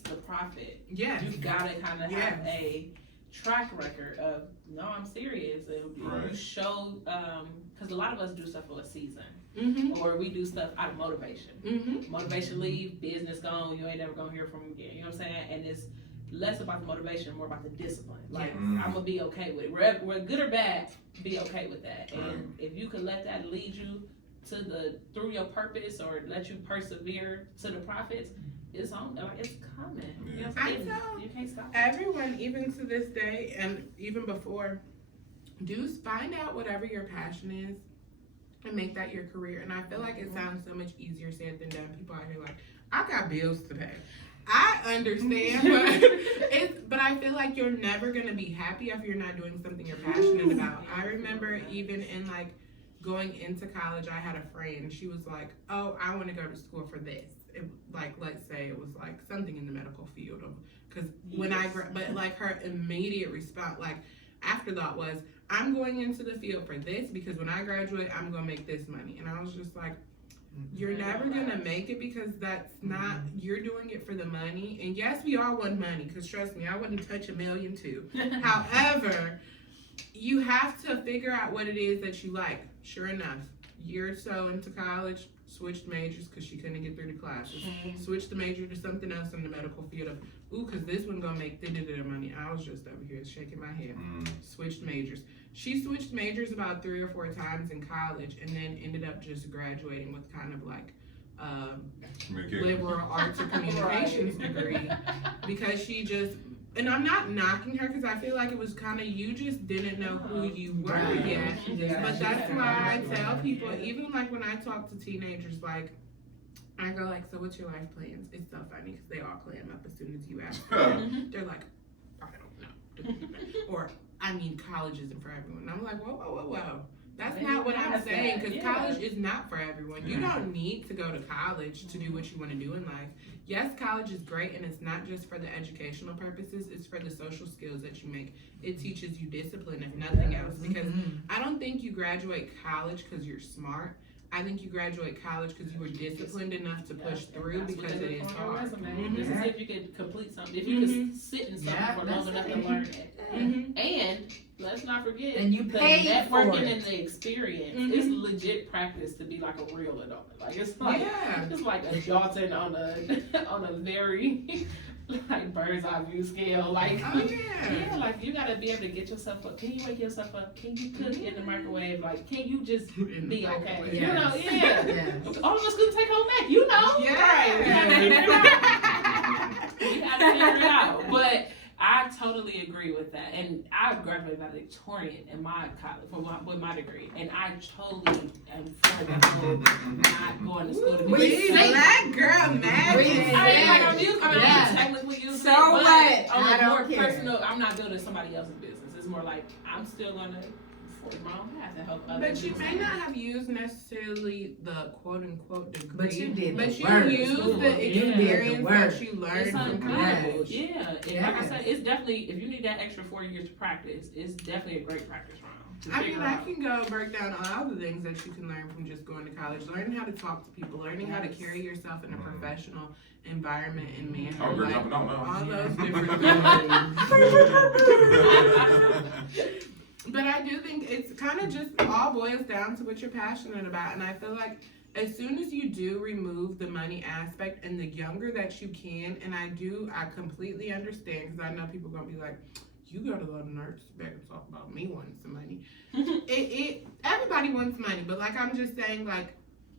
the profit. yes. You gotta kind of Yes. have a track record of, no, I'm serious. And Right. you show, because a lot of us do stuff for a season, Mm-hmm. or we do stuff out of motivation. Mm-hmm. Motivation leave, business gone, you ain't never gonna hear from them again. You know what I'm saying? And it's less about the motivation, more about the discipline. Like, Yes. I'm gonna be okay with it. We're good or bad, be okay with that. And Right. if you can let that lead you through your purpose, or let you persevere to the profits, it's on, like, it's coming. You know what I'm I saying? know. You can't stop it. Everyone, even to this day and even before, do find out whatever your passion is and make that your career. And I feel like it sounds so much easier said than done. People out here like, I got bills to pay. I understand, but I feel like you're never gonna be happy if you're not doing something you're passionate about. I remember even in like going into college, I had a friend. She was like, "Oh, I want to go to school for this." Like, let's say it was like something in the medical field, because when but like her immediate response, like afterthought was, "I'm going into the field for this because when I graduate, I'm gonna make this money." And I was just like, you're never gonna make it, because that's not, you're doing it for the money. And yes, we all want money, because trust me, I wouldn't touch $1 million too. However, you have to figure out what it is that you like. Sure enough, year or so into college, switched majors because she couldn't get through the classes. Switched the major to something else in the medical field of, because this one gonna make the money. I was just over here shaking my head. Switched majors. She switched majors about 3 or 4 times in college, and then ended up just graduating with kind of like liberal arts or communications degree, because she just, and I'm not knocking her, because I feel like it was kind of, you just didn't know who you were yet. But that's why I tell people, even like when I talk to teenagers, like, I go like, so what's your life plans? It's so funny because they all clam up as soon as you ask them. They're like, I don't know. Or, I mean, college isn't for everyone. And I'm like, whoa. That's not what I'm saying, because college is not for everyone. You don't need to go to college to do what you want to do in life. Yes, college is great, and it's not just for the educational purposes, it's for the social skills that you make. It teaches you discipline, if nothing else, because I don't think you graduate college because you're smart. I think you graduate college because you were disciplined enough to push through, because it is hard. Just to see if you can complete something, if you can sit in something for long enough to learn it. And let's not forget, and you the pay networking and the experience is legit practice to be like a real adult. Like, it's like it's like adulting on a very like bird's eye view scale. Like, like you gotta be able to get yourself up. Can you wake yourself up? Can you cook in the microwave? Like, can you just be okay? You know, all of us couldn't take home back. You know, right? We had to figure it out. We had to figure it out, but. I totally agree with that, and I graduated valedictorian in my college with my degree, and I totally am for that whole not going to school to be Black girl magic. I'm technically using so it, but what? on I a more don't care. personal, I'm not building somebody else's business. It's more like I'm still gonna forge my own path and help others. But you may not have used necessarily the quote unquote degree. But you did. But you work. used the experience that you learned It's from unbelievable. college. Yeah. And like I said, it's definitely, if you need that extra 4 years to practice, it's definitely a great practice round. I mean, I can go break down all the things that you can learn from just going to college. Learning how to talk to people, learning how to carry yourself in a professional environment and manner. Oh, we're Like, jumping on now. all those different things. But I do think it's kind of just all boils down to what you're passionate about. And I feel like as soon as you do remove the money aspect, and the younger that you can, and I completely understand, because I know people are going to be like, you got a lot of nerds back and talk about me wanting some money. Everybody wants money, but like I'm just saying, like,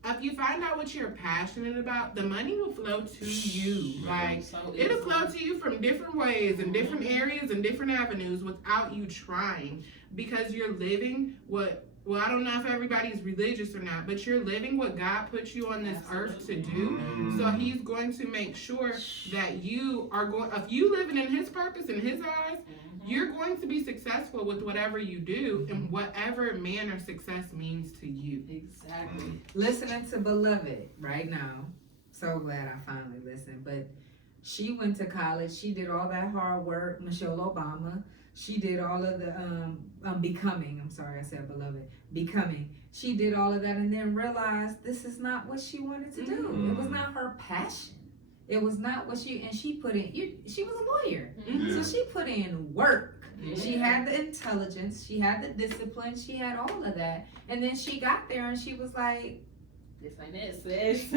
if you find out what you're passionate about, the money will flow to you. Like, it'll flow to you from different ways and different areas and different avenues without you trying, because you're living what, well, I don't know if everybody's religious or not, but you're living what God put you on this earth to do. So he's going to make sure that you are going, if you living in his purpose, in his eyes, you're going to be successful with whatever you do and whatever manner success means to you. Exactly. Listening to Beloved right now. So glad I finally listened. But she went to college. She did all that hard work. Michelle Obama. She did all of the becoming. I'm sorry, I said beloved. Becoming. She did all of that and then realized this is not what she wanted to do. Mm-hmm. It was not her passion. It was not what she put in. She was a lawyer, Yeah. so she put in work. Yeah. She had the intelligence. She had the discipline. She had all of that, and then she got there and she was like, This ain't it, sis.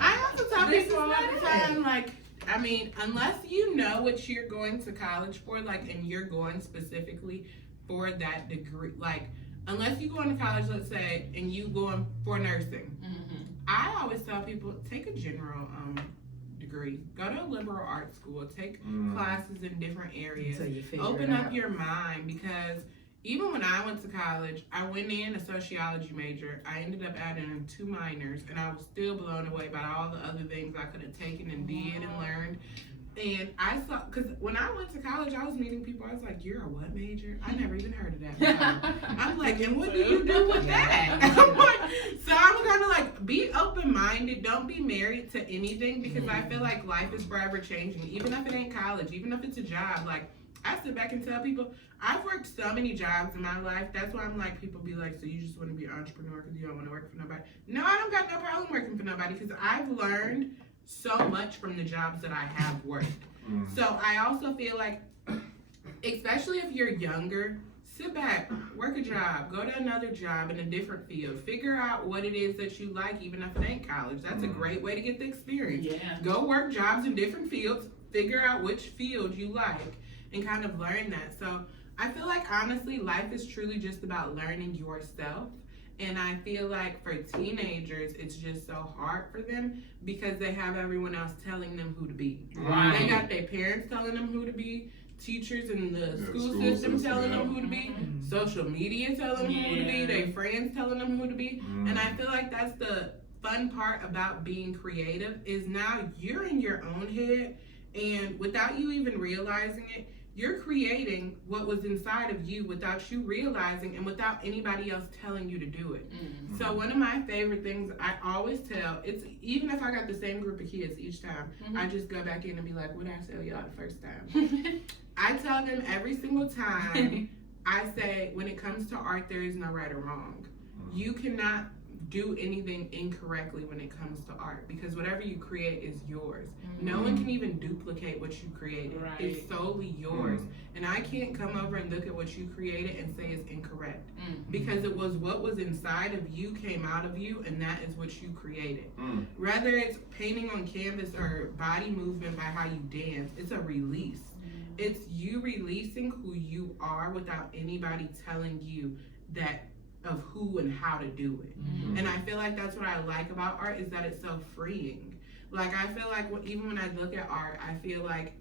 I also tell This people all is the not time, like, I mean, unless you know what you're going to college for, like, and you're going specifically for that degree, like, unless you go into college, let's say, and you going for nursing, Mhm. I always tell people, take a general degree, go to a liberal arts school, take classes in different areas, until you figure open it up out. your mind, because even when I went to college, I went in a sociology major. I ended up adding 2 minors, and I was still blown away by all the other things I could have taken and did and learned. And I saw, because when I went to college, I was meeting people. I was like, "You're a what major? I never even heard of that before." I'm like, "And what do you do with that?" I'm like, so I'm kind of like, be open-minded. Don't be married to anything, because I feel like life is forever changing. Even if it ain't college, even if it's a job, like. I sit back and tell people, I've worked so many jobs in my life. That's why I'm like, people be like, so you just want to be an entrepreneur because you don't want to work for nobody. No, I don't got no problem working for nobody, because I've learned so much from the jobs that I have worked. So I also feel like, especially if you're younger, sit back, work a job, go to another job in a different field. Figure out what it is that you like, even if it ain't college. That's a great way to get the experience. Yeah. Go work jobs in different fields, figure out which field you like, and kind of learn that. So I feel like, honestly, life is truly just about learning yourself. And I feel like for teenagers, it's just so hard for them because they have everyone else telling them who to be. Right. They got their parents telling them who to be, teachers in the school school system system, telling yeah. them who to be, social media telling them who to be, Yeah. their friends telling them who to be. And I feel like that's the fun part about being creative, is now you're in your own head, and without you even realizing it, you're creating what was inside of you without you realizing and without anybody else telling you to do it. So one of my favorite things I always tell, it's even if I got the same group of kids each time, I just go back in and be like, what did I tell y'all the first time? I tell them every single time, I say, when it comes to art, there is no right or wrong. You cannot do anything incorrectly when it comes to art, because whatever you create is yours. No one can even duplicate what you created. Right. It's solely yours. And I can't come over and look at what you created and say it's incorrect, because it was what was inside of you, came out of you, and that is what you created. Whether it's painting on canvas or body movement by how you dance, it's a release. It's you releasing who you are without anybody telling you that of who and how to do it. And I feel like that's what I like about art, is that it's so freeing. Like, I feel like even when I look at art, I feel like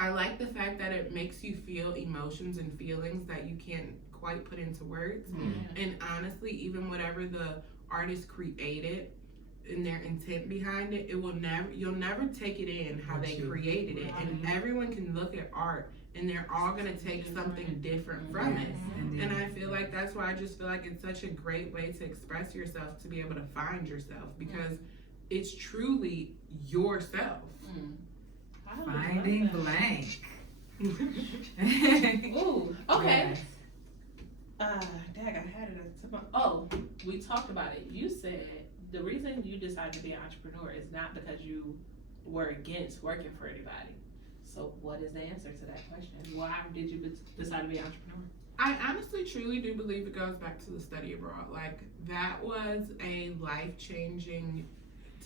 I like the fact that it makes you feel emotions and feelings that you can't quite put into words. And honestly, even whatever the artist created and their intent behind it, you'll never take it in how they created it. And everyone can look at art and they're all gonna take something different from it. And I feel like that's why I just feel like it's such a great way to express yourself, to be able to find yourself, because it's truly yourself. Finding blank. Ooh, okay. Yes. Dag, I had it at the tip of. Oh, we talked about it. You said the reason you decided to be an entrepreneur is not because you were against working for anybody. So what is the answer to that question? Why did you decide to be an entrepreneur? I honestly, truly do believe it goes back to the study abroad. Like, that was a life-changing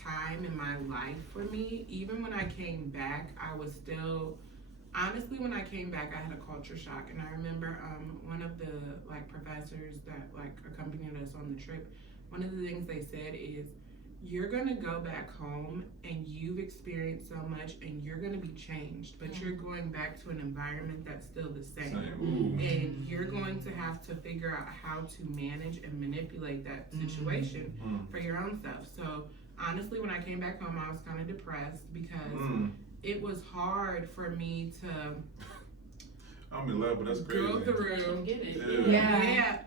time in my life for me. Even when I came back, I was still, honestly, when I came back, I had a culture shock. And I remember one of the professors that accompanied us on the trip, one of the things they said is, you're gonna go back home and you've experienced so much and you're gonna be changed, but you're going back to an environment that's still the same. And you're going to have to figure out how to manage and manipulate that situation for your own self. So honestly, when I came back home, I was kind of depressed because it was hard for me to I'm in love, but that's crazy. go through Get it?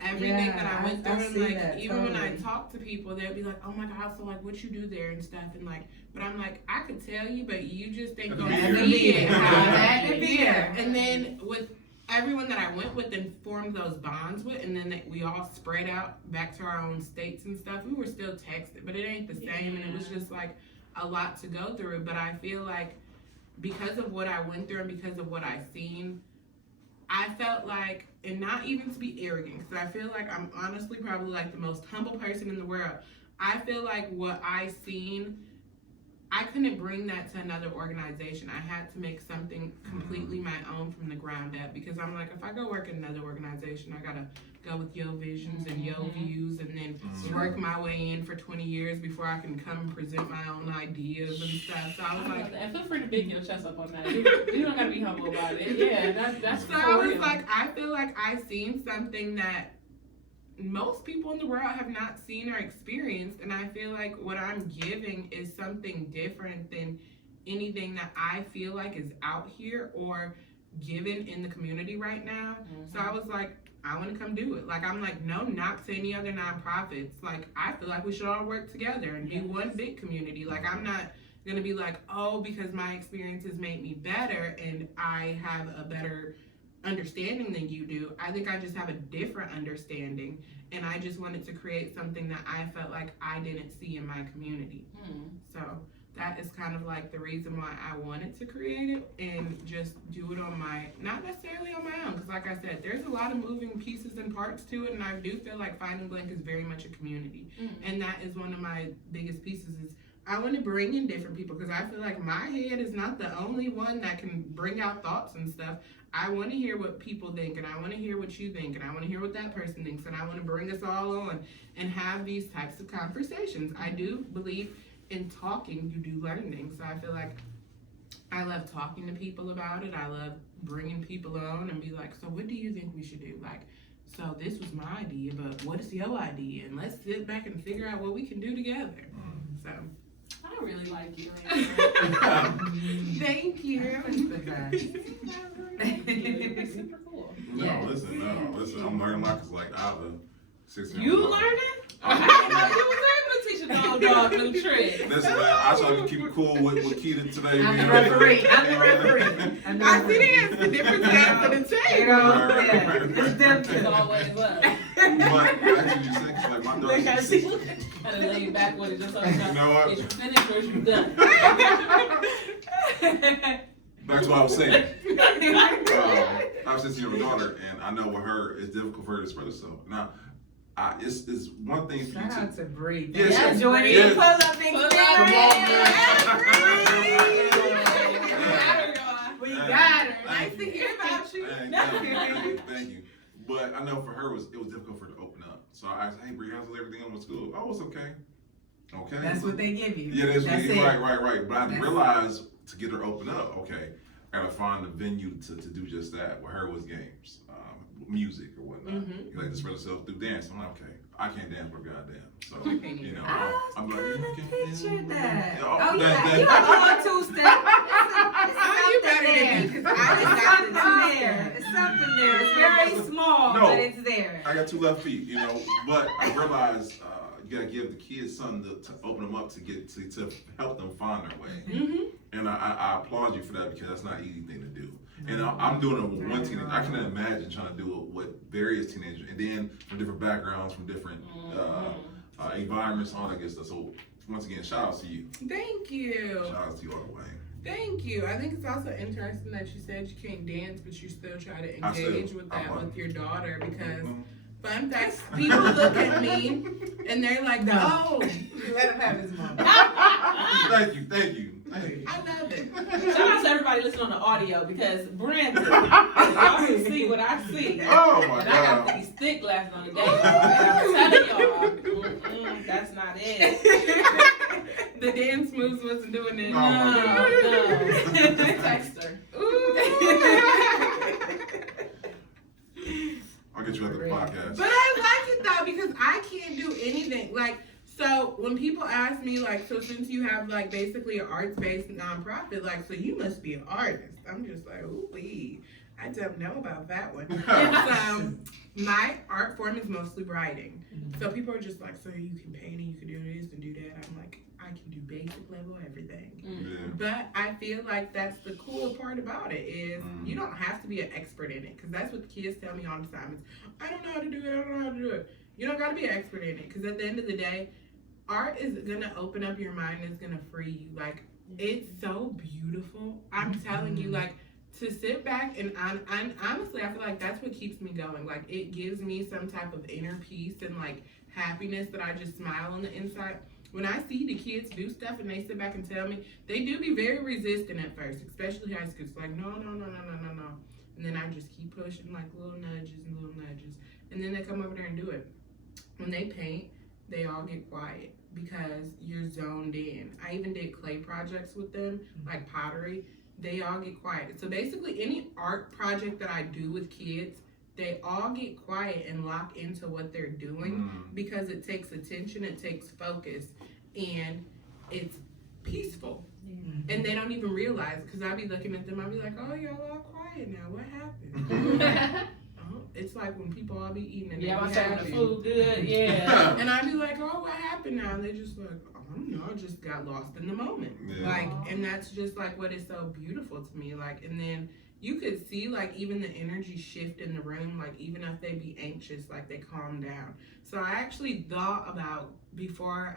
everything that I went through. And see that, even when I totally. talk to people, they'll be like, oh my God, so what you do there and stuff, and but I'm like, I could tell you, but you just ain't gonna Had to see be it. there. How Had to be yeah. there. And then with everyone that I went with and formed those bonds with, and then we all spread out back to our own states and stuff. We were still texting, but it ain't the same, and it was just like a lot to go through. But I feel like because of what I went through and because of what I seen, I felt like, and not even to be arrogant, because I feel like I'm honestly probably like the most humble person in the world. I feel like what I seen, I couldn't bring that to another organization. I had to make something completely my own from the ground up, because I'm like, if I go work in another organization, I gotta go with your visions and your views, and then work my way in for 20 years before I can come and present my own ideas and stuff. So I was like, and feel free to big your chest up on that. You don't gotta be humble about it. Yeah, that's so I was like, I feel like I seen something that most people in the world have not seen or experienced, and I feel like what I'm giving is something different than anything that I feel like is out here or given in the community right now. So I was like, I want to come do it. Like, I'm like, no knock to any other nonprofits. Like, I feel like we should all work together and be one big community. Like, I'm not gonna be like, oh, because my experiences made me better and I have a better understanding than you do. I think I just have a different understanding, and I just wanted to create something that I felt like I didn't see in my community. So that is kind of like the reason why I wanted to create it and just do it on my, not necessarily on my own, because like I said, there's a lot of moving pieces and parts to it, and I do feel like Finding Blank is very much a community. And that is one of my biggest pieces is I want to bring in different people, because I feel like my head is not the only one that can bring out thoughts and stuff. I want to hear what people think, and I want to hear what you think, and I want to hear what that person thinks, and I want to bring us all on and have these types of conversations. I do believe in talking, you do learn things. So I feel like I love talking to people about it. I love bringing people on and be like, so what do you think we should do? Like, so this was my idea, but what is your idea? And let's sit back and figure out what we can do together. So I really like you. thank you. It's super cool. No, listen, I'm learning a lot, because like I have a 16-year-old You daughter. learning? I didn't know you was able to teach a dog them tricks. Listen, man, I try to keep it cool with Keita today, I'm the man. referee. I see they have the different sides of the table. It's them It's two. always up. But actually, you said, like my daughter's 16. Gotta lay back with it just so You know what? Is you finished or is you done? Back to what I was saying. I have a 16-year-old daughter, and I know with her, it's difficult for her to express herself. Now, it's one thing for you Shout out to Bree. Yes, That's yes, joining yes. the pull-up experience. We got her. Nice to hear about you. Thank you. But I know for her, it was difficult for her to open up. So I asked, hey, Bree, how's everything on with school? Oh, it's okay. Okay. That's what they give you. Yeah, that's it. Right. But I realized to get her open up, okay, I gotta find a venue to do just that. With her was games, music or whatnot. You like to spread herself through dance. I'm like, okay, I can't dance for goddamn. So, you know, I'm like, Picture that. Yeah, Oh, that- you are doing two-step. You better than me, because I did not there. It's something there. It's very small, No. but it's there. I got 2 left feet, you know. But I realized you gotta give the kids something to open them up to help them find their way. And I applaud you for that, because that's not an easy thing to do. And I'm doing it with one teenager. I can imagine trying to do it with various teenagers, and then from different backgrounds, from different environments, all that good stuff. So once again, shout out to you. Thank you. Shout out to you all the way. Thank you. I think it's also interesting that you said you can't dance, but you still try to engage with that with your daughter, because fun fact, people look at me and they're like, oh, Let him have his moment. Thank you. I love it. Shout out to everybody listening on the audio, because Brandon, y'all can see what I see. Oh my And I got God. these thick glasses on today, and I'm telling y'all, that's not it. The dance moves wasn't doing it. Oh my No. Just text her. I'll get you at the podcast. But I like it though, because I can't do anything. Like, so when people ask me, like, so since you have like basically an arts-based nonprofit, like, so you must be an artist. I'm just like, ooh wee. I don't know about that one. My art form is mostly writing. So people are just like, so you can paint and you can do this and do that. I'm like, I can do basic level everything. Yeah. But I feel like that's the cool part about it is you don't have to be an expert in it, because that's what the kids tell me all the time. It's, I don't know how to do it. I don't know how to do it. You don't got to be an expert in it, because at the end of the day, art is gonna open up your mind and it's gonna free you. Like, it's so beautiful. I'm telling you, like, to sit back and honestly, I feel like that's what keeps me going. Like, it gives me some type of inner peace and like happiness that I just smile on the inside. When I see the kids do stuff and they sit back and tell me, they do be very resistant at first, especially high school. It's like, no. And then I just keep pushing, like little nudges. And then they come over there and do it. When they paint, they all get quiet because you're zoned in. I even did clay projects with them, like pottery. They all get quiet. So basically, any art project that I do with kids, they all get quiet and lock into what they're doing because it takes attention, it takes focus, and it's peaceful. And they don't even realize it, because I be looking at them, I be like, oh, y'all all quiet now. What happened? It's like when people all be eating and Yeah, they I'm be saying the happy. food good, yeah. And I be like, oh, what happened now? And they just like, I don't know, I just got lost in the moment. Yeah. Like, and that's just like what is so beautiful to me. Like, and then you could see like even the energy shift in the room, like even if they be anxious, like they calm down. So I actually thought about before,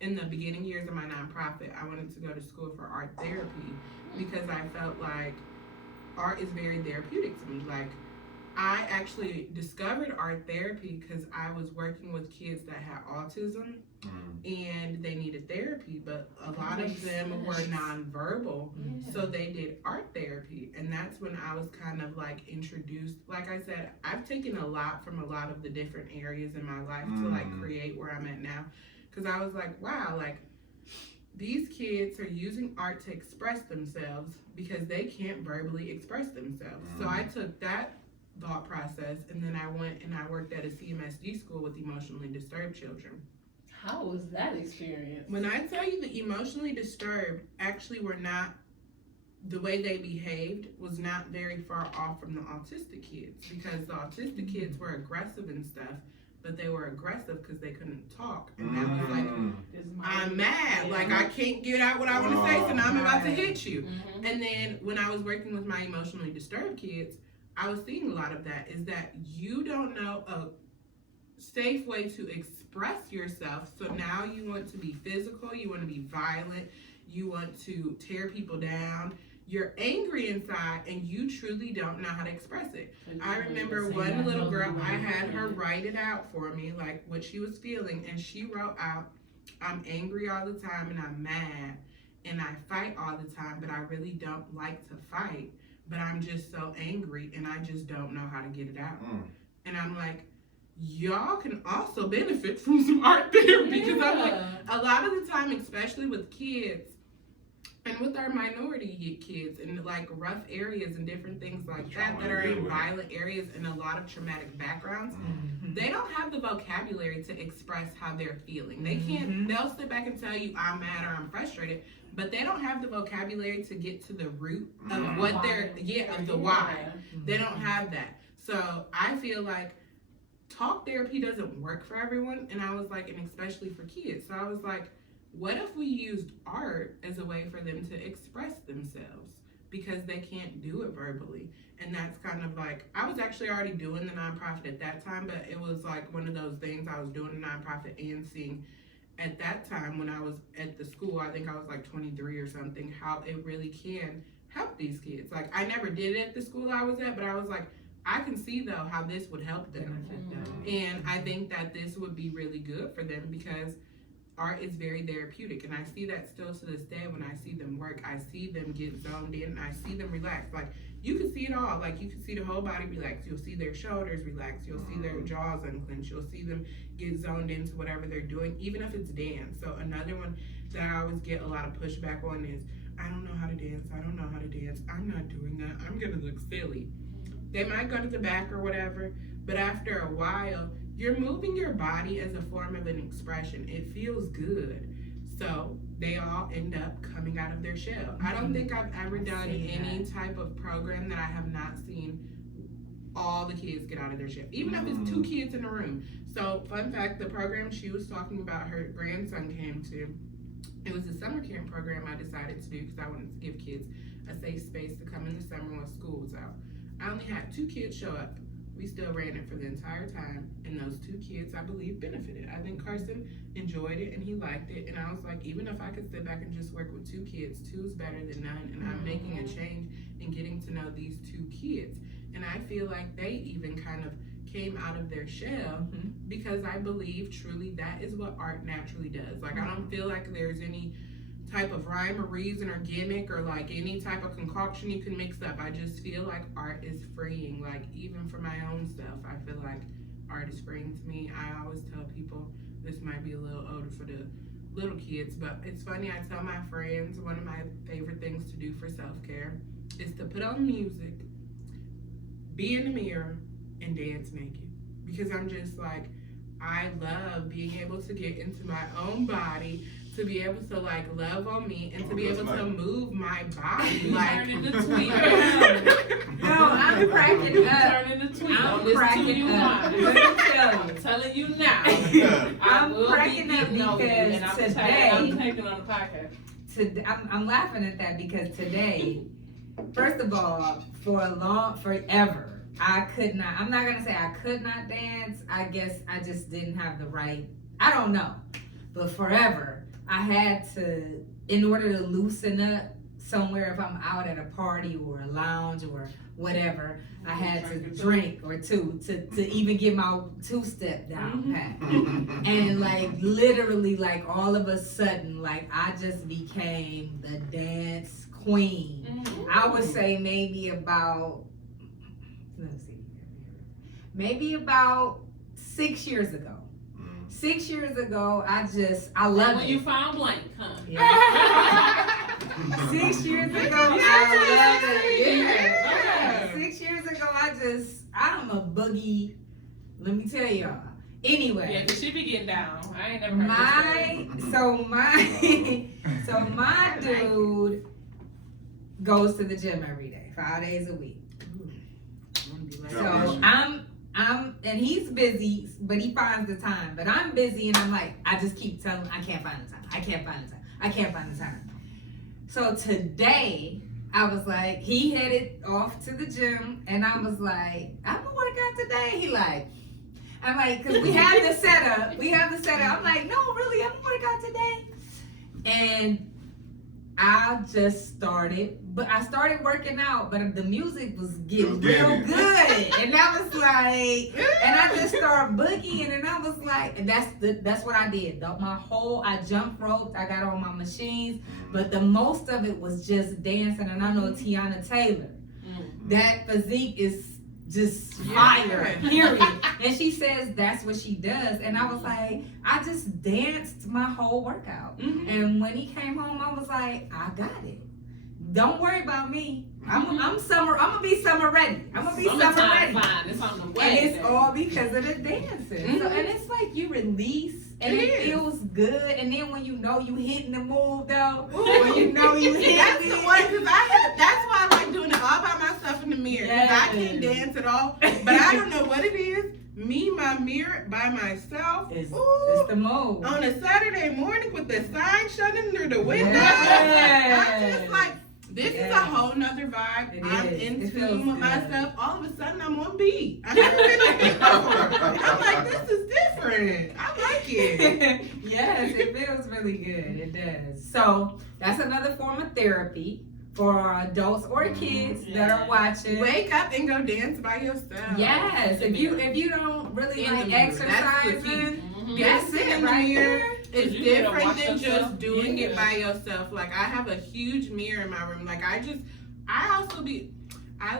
in the beginning years of my nonprofit, I wanted to go to school for art therapy because I felt like art is very therapeutic to me. Like, I actually discovered art therapy because I was working with kids that had autism and they needed therapy, but a lot of them were nonverbal, so they did art therapy. And that's when I was kind of like introduced. Like I said, I've taken a lot from a lot of the different areas in my life to like create where I'm at now, because I was like, wow, like these kids are using art to express themselves because they can't verbally express themselves. So I took that thought process, and then I went and I worked at a CMSD school with emotionally disturbed children. How was that experience? When I tell you the emotionally disturbed actually were not, the way they behaved was not very far off from the autistic kids, because the autistic kids were aggressive and stuff, but they were aggressive because they couldn't talk. And that was like, I'm mad, like I can't get out what I want to say, so now I'm about to hit you. And then when I was working with my emotionally disturbed kids, I was seeing a lot of that, is that you don't know a safe way to express yourself. So now you want to be physical, you want to be violent, you want to tear people down. You're angry inside and you truly don't know how to express it. I remember one little girl, I had her write it out for me, like what she was feeling, and she wrote out, I'm angry all the time and I'm mad and I fight all the time, but I really don't like to fight. But I'm just so angry and I just don't know how to get it out. And I'm like, y'all can also benefit from some art therapy, because I'm like, a lot of the time, especially with kids and with our minority kids in like rough areas and different things like that are in violent areas and a lot of traumatic backgrounds, they don't have the vocabulary to express how they're feeling. They can't, they'll sit back and tell you I'm mad or I'm frustrated, but they don't have the vocabulary to get to the root of what they're, of the why. They don't have that. So I feel like talk therapy doesn't work for everyone. And I was like, and especially for kids. So I was like, what if we used art as a way for them to express themselves? Because they can't do it verbally. And that's kind of like, I was actually already doing the nonprofit at that time, but it was like one of those things. I was doing the nonprofit and seeing at that time when I was at the school, I think I was like 23 or something, how it really can help these kids. Like, I never did it at the school I was at, but I was like, I can see though how this would help them. And I think that this would be really good for them because art is very therapeutic. And I see that still to this day when I see them work. I see them get zoned in and I see them relax. Like, you can see it all. Like, you can see the whole body relax. You'll see their shoulders relax. You'll see their jaws unclench. You'll see them get zoned into whatever they're doing, even if it's dance. So another one that I always get a lot of pushback on is, I don't know how to dance. I don't know how to dance. I'm not doing that. I'm going to look silly. They might go to the back or whatever, but after a while, you're moving your body as a form of an expression. It feels good. So they all end up coming out of their shell. I don't think I've ever done any type of program that I have not seen all the kids get out of their shift, even if it's 2 kids in a room. So, fun fact, the program she was talking about, her grandson came to, it was a summer camp program I decided to do because I wanted to give kids a safe space to come in the summer when school was out. I only had 2 kids show up. We still ran it for the entire time, and those 2 kids, I believe, benefited. I think Carson enjoyed it, and he liked it, and I was like, even if I could sit back and just work with 2 kids, 2 is better than none, and I'm making a change in getting to know these 2 kids. And I feel like they even kind of came out of their shell because I believe truly that is what art naturally does. Like, I don't feel like there's any type of rhyme or reason or gimmick or like any type of concoction you can mix up. I just feel like art is freeing. Like, even for my own stuff, I feel like art is freeing to me. I always tell people, this might be a little older for the little kids, but it's funny, I tell my friends one of my favorite things to do for self-care is to put on music, be in the mirror, and dance naked. Because I'm just like, I love being able to get into my own body, to be able to like love on me, and to be able to move my body. Like, Turn into tweet. No, I'm cracking up. Turn into tweet. I'm cracking up. Let me tell you. I'm telling you now. I'm cracking up because today, I'm taking on the podcast. I'm laughing at that because today, first of all, forever, I could not, I'm not going to say I could not dance. I guess I just didn't have the right, I don't know. But forever, I had to, in order to loosen up somewhere, if I'm out at a party or a lounge or whatever, I had to drink or 2 to even get my 2-step down pat. And like literally, like all of a sudden, like I just became the dance queen. I would say maybe about 6 years ago. 6 years ago, I love when it. you found blank, huh? Yeah. 6 years ago, I love it. Yeah. 6 years ago, I'm a boogie. Let me tell y'all. Anyway. Yeah, 'cause she be getting down. I ain't never heard this so my dude goes to the gym every day, 5 days a week. So and he's busy, but he finds the time. But I'm busy, and I'm like, I just keep telling him, I can't find the time. So today, I was like, he headed off to the gym, and I was like, I'm gonna work out today. I'm like, because we have the setup. I'm like, no, really, I'm gonna work out today. And I started working out, but the music was getting real good, and I was like, and I just started boogieing, and I was like, and that's what I did. I jumped ropes, I got on my machines, but the most of it was just dancing. And I know Tiana Taylor, that physique is just fire, period. And she says that's what she does, and I was like, I just danced my whole workout. And when he came home, I was like, I got it. Don't worry about me. I'm gonna be summer ready. Fine. It's on the way. And it's all because of the dancing. So, and it's like you release, and it feels good. And then when you know you hitting the move though, when you know you hitting that's the one, because that's why I like doing it all by myself in the mirror. Because I can't dance at all, but I don't know what it is. Me, my mirror by myself. It's the move. On a Saturday morning with the sign shining through the window. I'm just like, this is a whole nother vibe. I'm in tune with myself. All of a sudden, I'm on beat. I've never been on beat before. I'm like, this is different. I like it. Yes, it feels really good. It does. So that's another form of therapy for adults or kids that are watching. Wake up and go dance by yourself. Yes, if you don't really like exercising, that's it right there. It's different than just yourself. doing it by yourself. Like, I have a huge mirror in my room. Like, I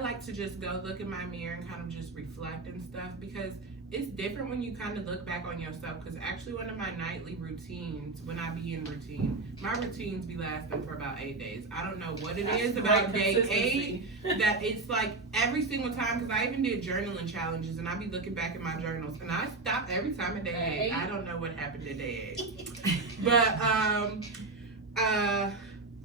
like to just go look in my mirror and kind of just reflect and stuff, because it's different when you kind of look back on yourself. Because actually, one of my nightly routines, when I be in routine, my routines be lasting for about 8 days. I don't know what it is about day 8 that it's like every single time, because I even did journaling challenges, and I be looking back at my journals, and I stop every time at day 8. I don't know what happened to day 8. But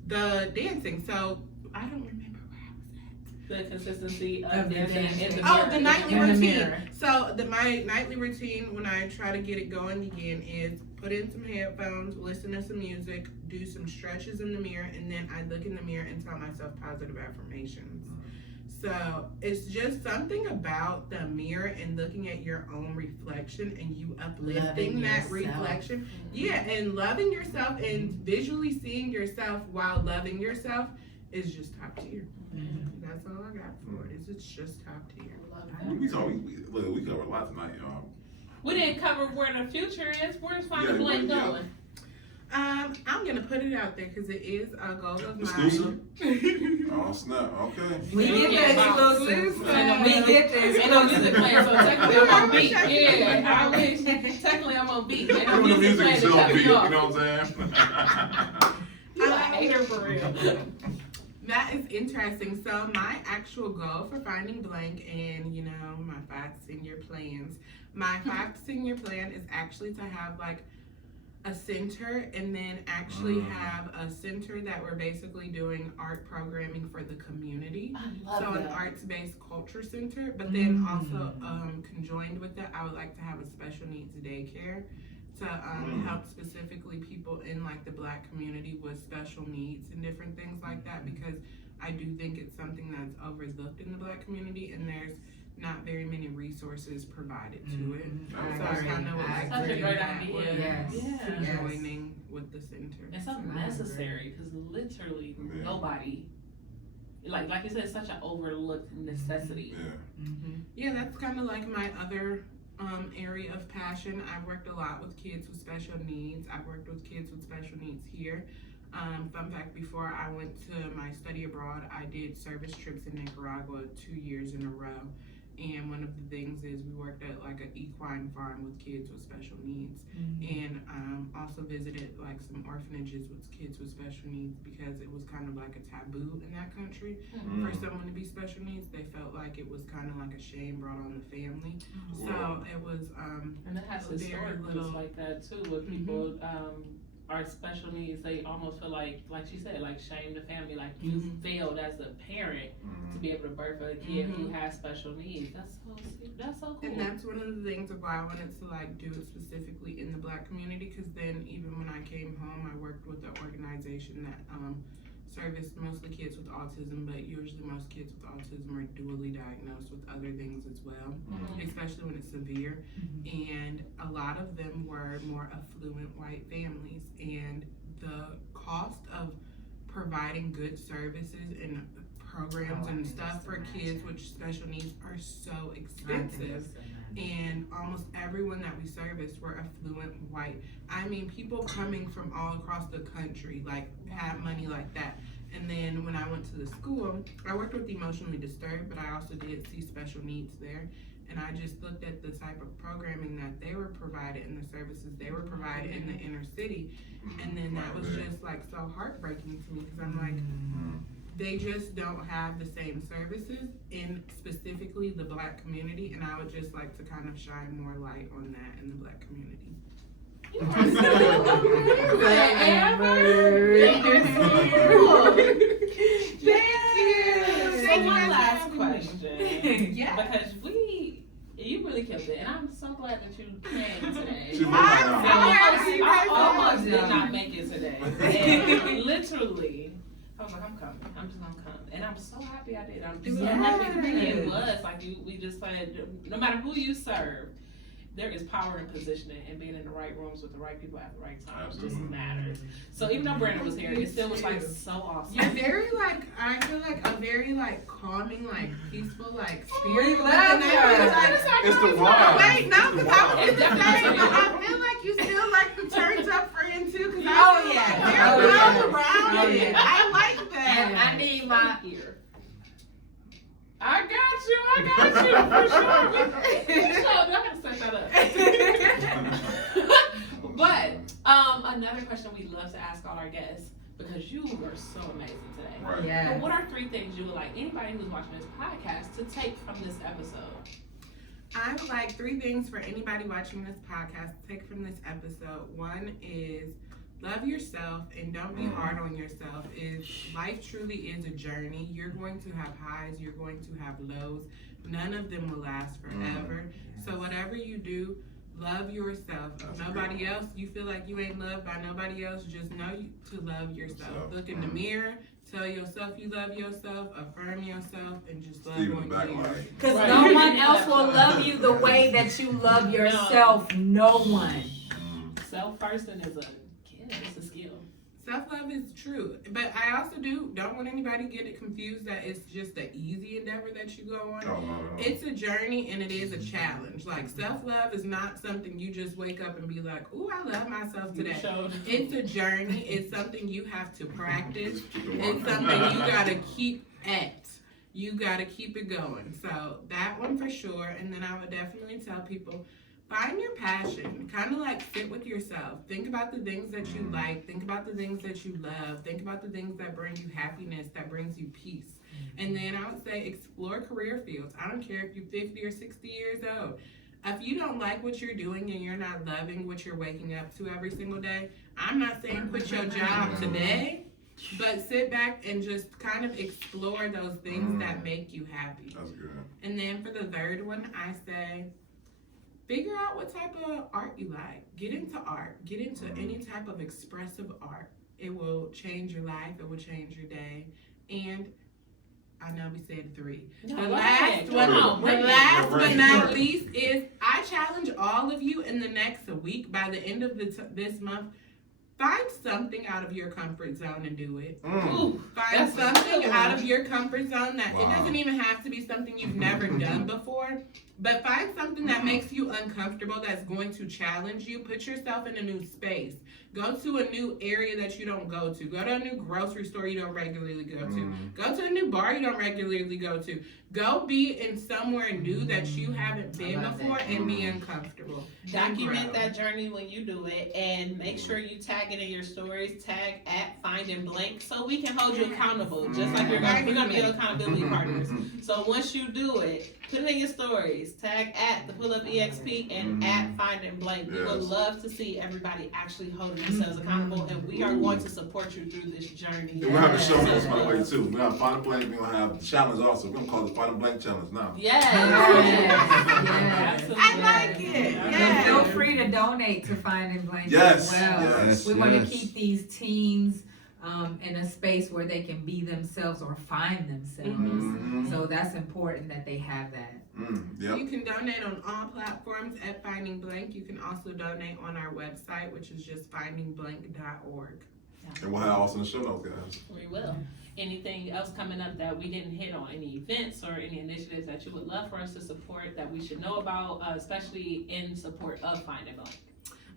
the dancing, so I don't remember where I was at. The consistency of Of the dancing dancing. in the Oh, mirror. the nightly In the routine. mirror. So my nightly routine when I try to get it going again is put in some headphones, listen to some music, do some stretches in the mirror, and then I look in the mirror and tell myself positive affirmations. So it's just something about the mirror and looking at your own reflection and you uplifting Loving that yourself. reflection. Yeah, and loving yourself and visually seeing yourself while loving yourself is just top tier. That's all I got for it. It's just top tier. We covered a lot tonight, y'all. We didn't cover where the future is. Where's Finding Yeah, Blank yeah. going? I'm gonna put it out there because it is a goal of mine. Exclusive? Oh snap! Okay. We get the exclusive. We get the Ain't no music exclusive. playing, so technically I'm on beat. I wish I could. Yeah, I wish. Technically I'm on beat. Ain't no Even the music music playing is to still cut beat. me You off. know what I'm saying? You a hater for real. That is interesting. So my actual goal for Finding Blank and, you know, my 5 senior plans. My 5 senior plan is actually to have like a center and then actually have a center that we're basically doing art programming for the community. I love So an that. arts-based culture center, but then also conjoined with that, I would like to have a special needs daycare to help specifically people in like the Black community with special needs and different things like that, because I do think it's something that's overlooked in the Black community and there's not very many resources provided to it. So I kind of would like Such to a do great that idea. with Yes. Yeah. joining with the center. It's so necessary because literally Yeah. nobody, like you said, it's such an overlooked necessity. Yeah. Yeah, that's kind of like my other area of passion. I've worked a lot with kids with special needs. I've worked with kids with special needs here. Fun fact, before I went to my study abroad, I did service trips in Nicaragua 2 years in a row. And one of the things is we worked at like an equine farm with kids with special needs. And also visited like some orphanages with kids with special needs because it was kind of like a taboo in that country. For someone to be special needs, they felt like it was kind of like a shame brought on the family. So it was And it has very historic little- roots like that too, with people are special needs. They almost feel like she said, like shame the family, like you failed as a parent to be able to birth a kid who has special needs. That's so cool. and that's one of the things of why I wanted to like do it specifically in the Black community, because then even when I came home, I worked with an organization that serviced mostly kids with autism, but usually most kids with autism are dually diagnosed with other things as well, especially when it's severe. And a lot of them were more affluent white families, and the cost of providing good services and programs and stuff for kids with special needs are so expensive. And almost everyone that we serviced were affluent white. I mean, people coming from all across the country, like, have money like that. And then when I went to the school, I worked with the emotionally disturbed, but I also did see special needs there. And I just looked at the type of programming that they were provided and the services they were provided in the inner city. And then that was just like so heartbreaking to me, because I'm like, they just don't have the same services in specifically the Black community, and I would just like to kind of shine more light on that in the Black community. You are so Amber. You're so cool. Thank you. So one last question. Yeah. Because you really killed it, and I'm so glad that you came today. She might I not. almost did not make it today. And literally, I was like, I'm coming. I'm just gonna come. And I'm so happy I did. I'm so happy it was. Like we just said, no matter who you serve, there is power in positioning, and being in the right rooms with the right people at the right times just matters. So even though Brandon was here, it still was like so awesome. You're very like, I feel like a very like calming, like peaceful, like spirit. We love her. It's the wine. Wait, no, It's the because I wine. was gonna say, I feel like you still like the turned up friend too, because I feel like they're well rounded. I like that. And I need my Here. I got you for sure. For sure, I'm gonna set that up. But another question we love to ask all our guests, because you were so amazing today. Right. Yeah. But what are 3 things you would like anybody who's watching this podcast to take from this episode? I would like 3 things for anybody watching this podcast to take from this episode. One is love yourself and don't be hard on yourself. Life truly is a journey. You're going to have highs, you're going to have lows. None of them will last forever. So whatever you do, love yourself. If nobody else, you feel like you ain't loved by nobody else, just know to love yourself. Look in the mirror, tell yourself you love yourself, affirm yourself, and just love on you. Because no one else will love you the way that you love yourself. No one. Self-person is a gift. It's a skill. Self-love is true, but I also don't want anybody to get it confused that it's just an easy endeavor that you go on. No. It's a journey and it is a challenge. Like, self-love is not something you just wake up and be like, ooh, I love myself today. It's a journey. It's something you have to practice. It's something you gotta keep at. You gotta keep it going. So that one for sure. And then I would definitely tell people, find your passion. Kind of like sit with yourself. Think about the things that you like. Think about the things that you love. Think about the things that bring you happiness, that brings you peace. And then I would say explore career fields. I don't care if you're 50 or 60 years old. If you don't like what you're doing and you're not loving what you're waking up to every single day, I'm not saying quit your job today, but sit back and just kind of explore those things that make you happy. That's good. And then for the third one, I say, figure out what type of art you like. Get into art. Get into any type of expressive art. It will change your life. It will change your day. And I know we said 3. The last but not least is, I challenge all of you in the next week, by the end of this month, find something out of your comfort zone and do it. Find something out of your comfort zone that it doesn't even have to be something you've never done before, but find something that makes you uncomfortable, that's going to challenge you. Put yourself in a new space. Go to a new area that you don't go to. Go to a new grocery store you don't regularly go to. Go to a new bar you don't regularly go to. Go be in somewhere new that you haven't been before and be uncomfortable. Document that journey when you do it, and make sure you tag it in your stories. Tag at Finding Blank so we can hold you accountable. Just like we're gonna be accountability partners. So once you do it, put it in your stories. Tag at the Pull Up EXP and at Finding Blank. We would love to see everybody actually holding themselves accountable, and we are going to support you through this journey. We're gonna have a show notes, by the way, too. We're gonna Finding Blank. We're gonna have the challenge also. We're gonna call it Finding Blank Challenge now. Yes. I like it. And feel free to donate to Finding Blank as well. We want to keep these teens in a space where they can be themselves or find themselves. So that's important that they have that. You can donate on all platforms at Finding Blank. You can also donate on our website, which is just findingblank.org. And we'll have also in the show notes, guys. We will. Anything else coming up that we didn't hit on? Any events or any initiatives that you would love for us to support that we should know about, especially in support of Finding Blank?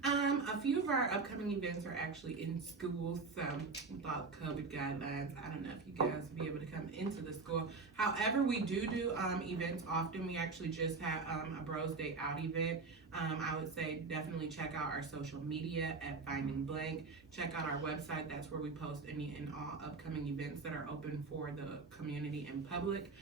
A few of our upcoming events are actually in schools, without COVID guidelines. I don't know if you guys will be able to come into the school. However, we do events often. We actually just had a Bros Day Out event. I would say definitely check out our social media at Finding Blank. Check out our website. That's where we post any and all upcoming events that are open for the community and public.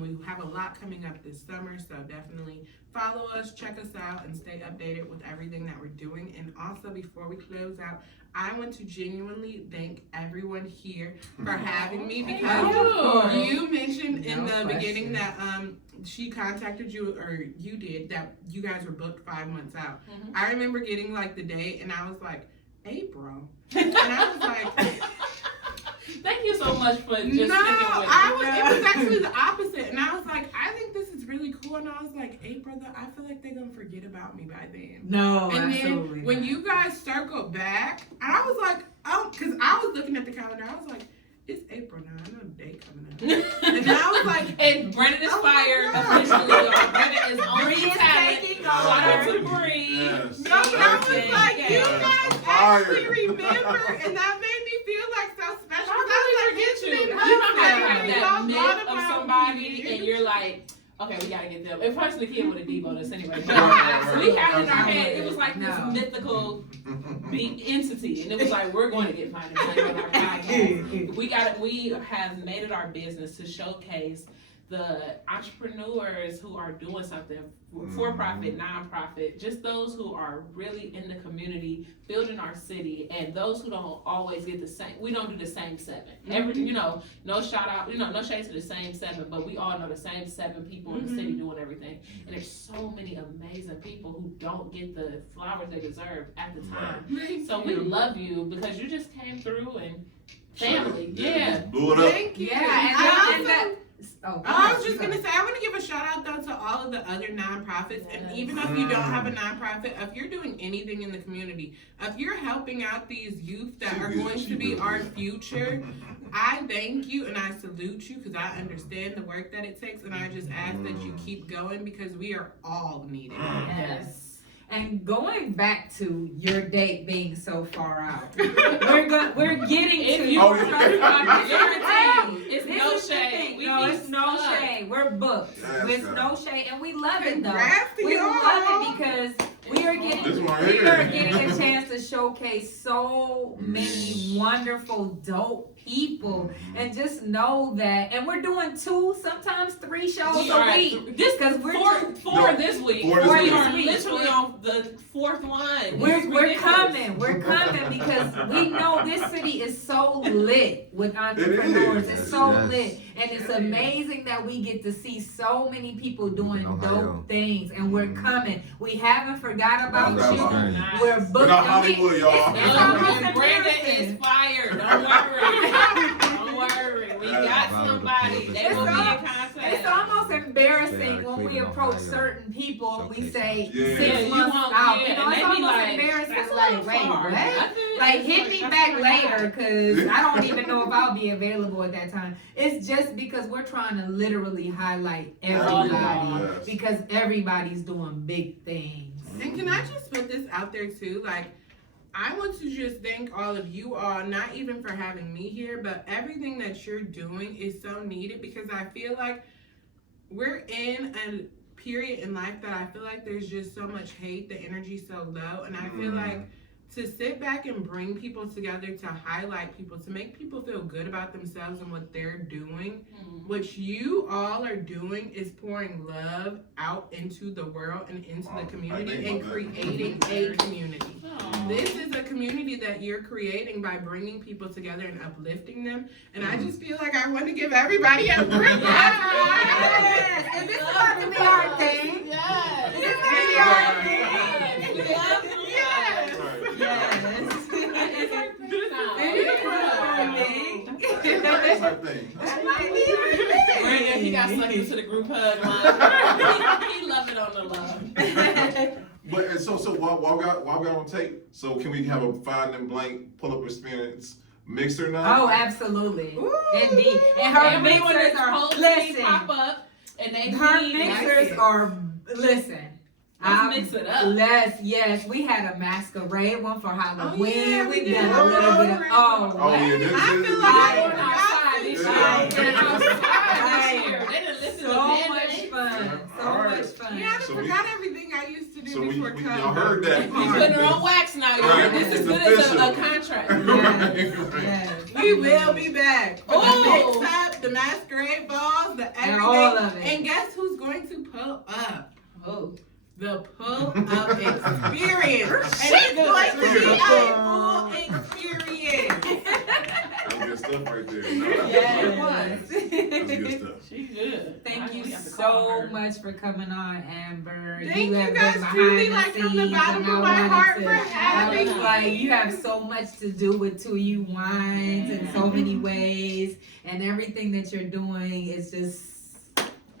We have a lot coming up this summer, so definitely follow us, check us out, and stay updated with everything that we're doing. And also, before we close out, I want to genuinely thank everyone here for having me, because you mentioned in the beginning that she contacted you, or you did, that you guys were booked 5 months out. I remember getting like the date, and I was like, April. And I was like, thank you so much for just it was actually the opposite. And I was like, I think this is really cool. And I was like, April, I feel like they're going to forget about me by then. No, and absolutely then when not. you guys circled back, and I was like, oh, because I was looking at the calendar, I was like, it's April now. I know the date coming up. And then I was like, and Brennan is fired officially. Brennan is on the talent. Shout out to Bree. Yes. No, but I was like, you guys actually remember, and that made me feel like so special. I really forget you. You know how you have that myth of somebody, and you're like, okay, we gotta get them. And first the kid would have demoed us anyway. We had it in our head. It was like this mythical entity, and it was like, we're going to get Finding Blank on our podcast. We have made it our business to showcase the entrepreneurs who are doing something for-profit, non-profit, just those who are really in the community, building our city, and those who don't always get the same. We don't do the same 7. No shout out, no shade to the same 7, but we all know the same 7 people in the city doing everything. And there's so many amazing people who don't get the flowers they deserve at the time. So we love you because you just came through and family, Blew it up. Thank you. I was just gonna say, I want to give a shout out though to all of the other nonprofits, and even if you don't have a nonprofit, if you're doing anything in the community, if you're helping out these youth that are going to be our future, I thank you and I salute you because I understand the work that it takes, and I just ask that you keep going because we are all needed. Yes. And going back to your date being so far out, we're getting to your It's no shade. It's no shade. We're booked. It's no shade, and we love it though. Congrats to We y'all. love it because we are getting a chance to showcase so many wonderful, dope people, and just know that. And we're doing 2, sometimes 3 shows a week. This because we're four this week. We are literally on the 4th one. We're coming because we know this city is so lit with entrepreneurs. It's so lit, and it's amazing that we get to see so many people doing dope things, and we're coming. We haven't forgot about you. We're booked. We're not Hollywood, y'all. And Brandon is fired. Don't worry. Don't worry. We got somebody. They will be in contact. It's almost embarrassing when we approach certain people. We say 6 months out. And It's they be almost like, embarrassing. that's Like, a wait, little far. what? Like, hit me back later because I don't even know if I'll be available at that time. It's just because we're trying to literally highlight everybody because everybody's doing big things. And can I just put this out there too? Like, I want to just thank all of you all, not even for having me here, but everything that you're doing is so needed because I feel like we're in a period in life that I feel like there's just so much hate, the energy's so low, and I feel like to sit back and bring people together, to highlight people, to make people feel good about themselves and what they're doing, what you all are doing is pouring love out into the world and into the community and creating a community. This is a community that you're creating by bringing people together and uplifting them, and I just feel like I want to give everybody a break. Yes, and this is about to be our thing. Yes. This is going to be our thing. Brandon, he got sucked into the group hug line. He love it on the love. But and so while we got on tape, so can we have a find and blank pull up experience mixer now? Oh, absolutely. Ooh. Indeed. And her mixers are pop up, and they her mixers are Let's mix it up. Yes, we had a masquerade one for Halloween. yeah, we we did did. a little bit of I feel like I I so much fun. Yeah, I forgot everything I used to do So before y'all COVID. heard that. You putting her on wax now. Right. This is It's good as official. a contract. Yes. We will be back. For the Oh. mix up, the masquerade balls, the everything. And all of it. And guess who's going to pull up? Oh. The pull up experience. And it's going to be a full experience. That's good stuff right there. Yes. That's good stuff. She good. Thank you We have to call so her. much for coming on, Amber. Thank you have guys been truly, behind like, the from the scenes, bottom and of I my wanted heart to- for having I was me. like, you have so much to do with 2U Wines in so many ways, and everything that you're doing is just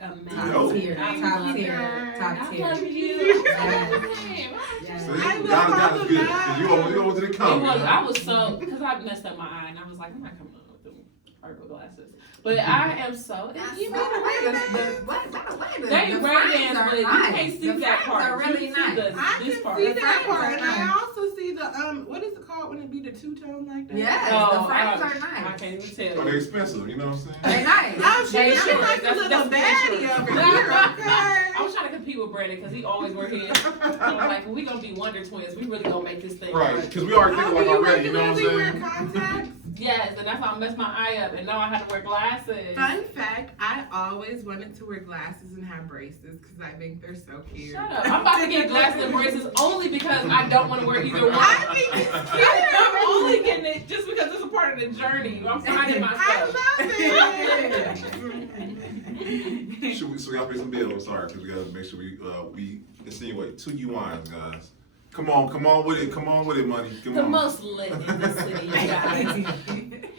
Amazing. top tier, I top love tier, her. top I tier. love you. Yes. See, I love God all is of good. that. You over to the It comment. was, I was so, because I messed up my eye and I was like, I'm not coming up with them purple glasses. But I am so, you made a way. They break dance, but you can't see that part. Are really You see nice. I this can part. see The that frames part, are and nice. I also see the what is it called when it be the two-tone like that? Yes, Oh, the frames are I nice. can't even Oh, tell they're you. expensive, you know what I'm saying? They're nice. Oh, she They like a That's- little that's baddie true. over here, okay? I was trying to compete with Brandon because he always wear his. I was like, well, we gonna be Wonder Twins. We really gonna make this thing Right, work. because we already Oh, thinking do like you already, you know what I'm regularly wear saying? contacts? Yes, and that's why I messed my eye up, and now I had to wear glasses. Fun fact, I always wanted to wear glasses and have braces because I think they're so cute. Shut up. I'm about to get glasses and braces only because I don't want to wear either one. I think it's cute. I'm only getting it just because it's a part of the journey. I'm finding myself. I love it. So we gotta pay some bills. Sorry, because we gotta make sure we insinuate 2 wines, guys. Come on with it, money. Come The on. most lit in the city, you guys.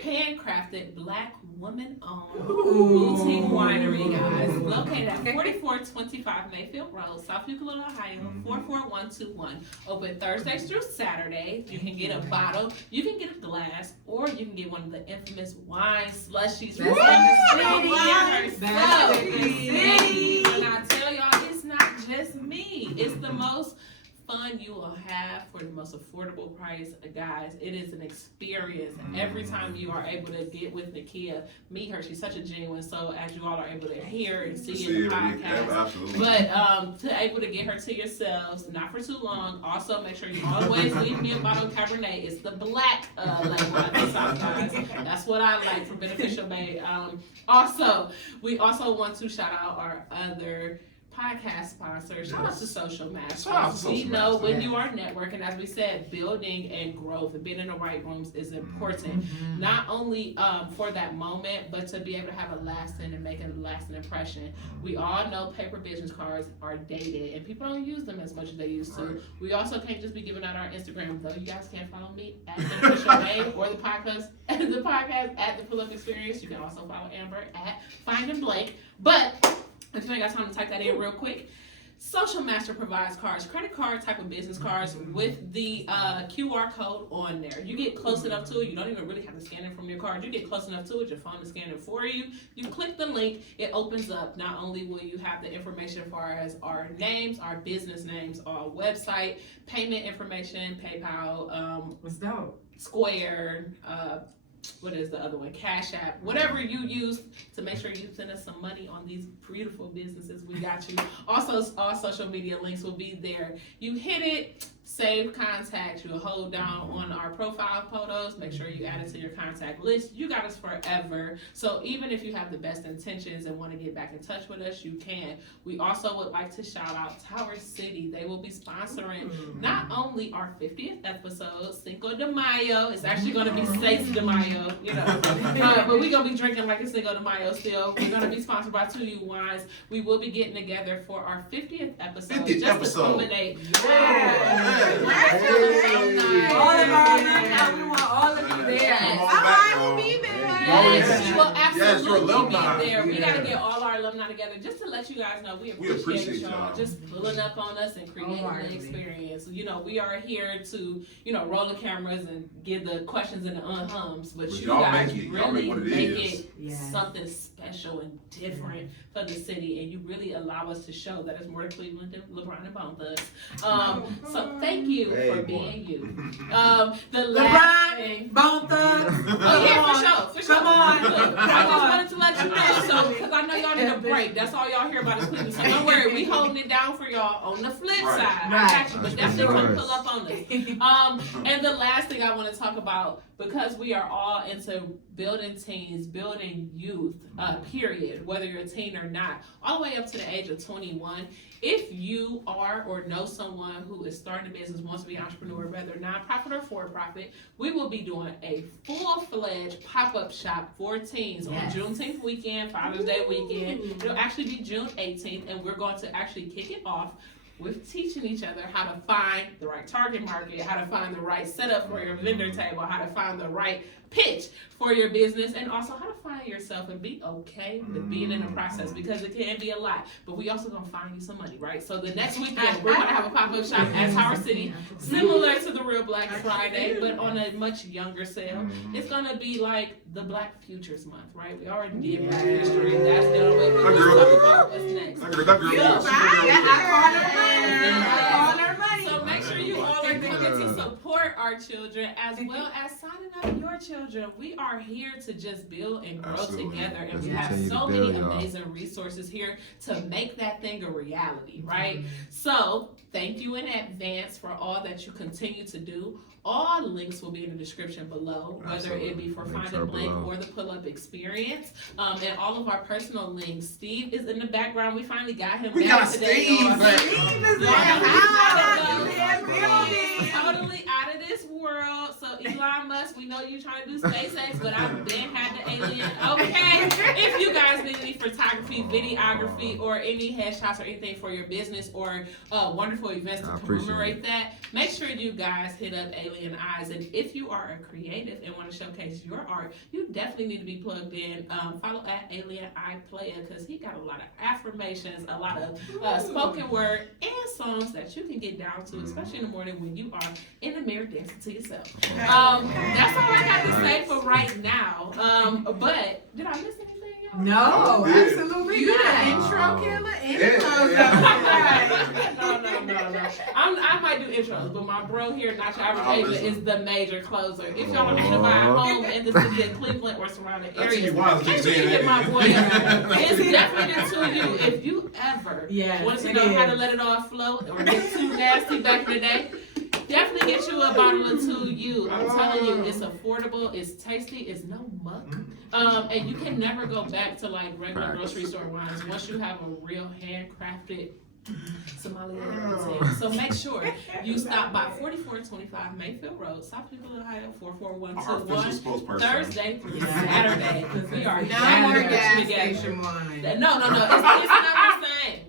Handcrafted, black woman-owned boutique winery, guys. Located at 4425 Mayfield Road, South Euclid, Ohio, 44121. Open Thursdays through Saturdays. You can get a bottle, you can get a glass, or you can get one of the infamous wine slushies from the city. And I tell y'all, it's not just me. It's the most fun you will have for the most affordable price, guys. It is an experience. Every time you are able to get with Nakia, meet her, she's such a genuine soul, as you all are able to hear and see in the podcast. Absolutely. But to able to get her to yourselves, not for too long. Also, make sure you always leave me a bottle of Cabernet. It's the black label at the top, guys. That's what I like for Beneficial Bay. Also, we also want to shout out our other podcast sponsors. Shout out to Social Masters. We know when you are networking, as we said, building and growth and being in the right rooms is important. Not only for that moment, but to be able to have a lasting and make a lasting impression. We all know paper business cards are dated and people don't use them as much as they used to. We also can't just be giving out our Instagram, though you guys can follow me at Beneficial Bay or the podcast at the Pull Up Experience. You can also follow Amber at Finding Blake. But if you ain't got time to type that in real quick, Social Master provides cards, credit card type of business cards with the QR code on there. You get close enough to it, you don't even really have to scan it from your card. You get close enough to it, your phone is scanning for you. You click the link, it opens up. Not only will you have the information as far as our names, our business names, our website, payment information, PayPal, What's dope? Square, what is the other one? Cash App. Whatever you use to make sure you send us some money on these beautiful businesses, we got you. Also, all social media links will be there. You hit it, save contacts. You'll hold down on our profile photos. Make sure you add it to your contact list. You got us forever. So even if you have the best intentions and want to get back in touch with us, you can. We also would like to shout out Tower City. They will be sponsoring not only our 50th episode, Cinco de Mayo. It's actually going to be 6 de Mayo, you know. But we're going to be drinking like it's Cinco de Mayo still. We're going to be sponsored by 2 Wines. We will be getting together for our 50th episode. To culminate. All of our alumni, we want all of you there. I will be there. Yes, we will absolutely be there. We Yeah. got to get all our alumni together just to let you guys know we appreciate y'all just pulling up on us and creating the experience. You know, we are here to, roll the cameras and give the questions and the unhums, but you guys really make it something special and different for the city, and you really allow us to show that it's more to Cleveland than LeBron and Bone Thugs. So thank you for being you. The last thing, Bone Thugs. oh yeah, for sure. Come on. I just wanted to let you know, so because I know y'all need a break. That's all y'all hear about is Cleveland. So don't worry, we holding it down for y'all on the flip side. I got you, but definitely come pull up on us. And the last thing I want to talk about, because we are all into building teens, building youth, period, whether you're a teen or not, all the way up to the age of 21. If you are or know someone who is starting a business, wants to be an entrepreneur, whether nonprofit or for-profit, we will be doing a full-fledged pop-up shop for teens on Juneteenth weekend, Father's Day weekend. It'll actually be June 18th, and we're going to actually kick it off with teaching each other how to find the right target market, how to find the right setup for your vendor table, how to find the right pitch for your business, and also how to find yourself and be okay with being in the process, because it can be a lot. But we also gonna find you some money, right? So the next weekend we're gonna have a pop-up shop at Tower City, similar to the real Black Friday, but on a much younger scale. It's gonna be like the Black Futures Month, right? We already did Black History. That's done with. Let's talk about what's next. So make sure you all are coming to support our children, as well as signing up your children. We are here to just build and grow Absolutely. together, and Let's we have continue so to many build, y'all. amazing resources here to make that thing a reality, right? So thank you in advance for all that you continue to do. All links will be in the description below, whether it be for Links Find are a Blank below. or the Pull-Up Experience. And all of our personal links. Steve is in the background. We finally got him We back got today. Steve y'all. back. Totally out of this world. So Elon Musk, we know you trying to do SpaceX, but I've been had the alien. Okay. If you guys need any photography, videography, or any headshots or anything for your business or wonderful events to I appreciate commemorate that, make sure you guys hit up Alien Eyes. And if you are a creative and want to showcase your art, you definitely need to be plugged in. Follow at Alien Eye Player, because he got a lot of affirmations, a lot of spoken word, and songs that you can get down to, especially in the morning when you are in the mirror dancing to yourself. That's all I got to say for right now. But did I miss anything? Y'all? No, Yeah. absolutely You the not. intro killer and Yeah. the closer. No. I might do intros, but my bro here, Not Your Average Agent, is the major closer. If y'all are thinking about a home in the city of Cleveland or surrounding That's areas, you want. make sure you hit my boy up. It's definitely the 2U. If you ever Yes, want to it know how to is. let it all flow or get too nasty back in the day, definitely get you a bottle of 2U. I'm telling you, it's affordable, it's tasty, it's no muck. And you can never go back to like regular grocery store wines once you have a real handcrafted sommelier. So make sure you stop by 4425 Mayfield Road, South Cleveland, Ohio, Our official 44121. spokesperson. Thursday through Saturday, because we are No more gathered gas together. station wine. No, it's not the same.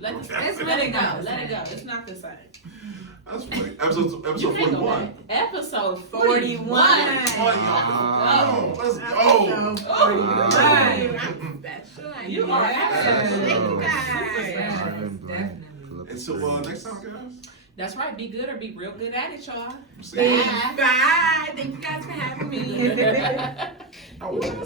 Let really it go. not the Let it go. same. It's not the same. That's funny. Episode You can't go 41. back. Episode 41. 41. Oh, let's go. You are Thank you Yes, guys. definitely. And so next time, guys. That's right. Be good or be real good at it, y'all. See you. Bye. Thank you guys for having me. Oh,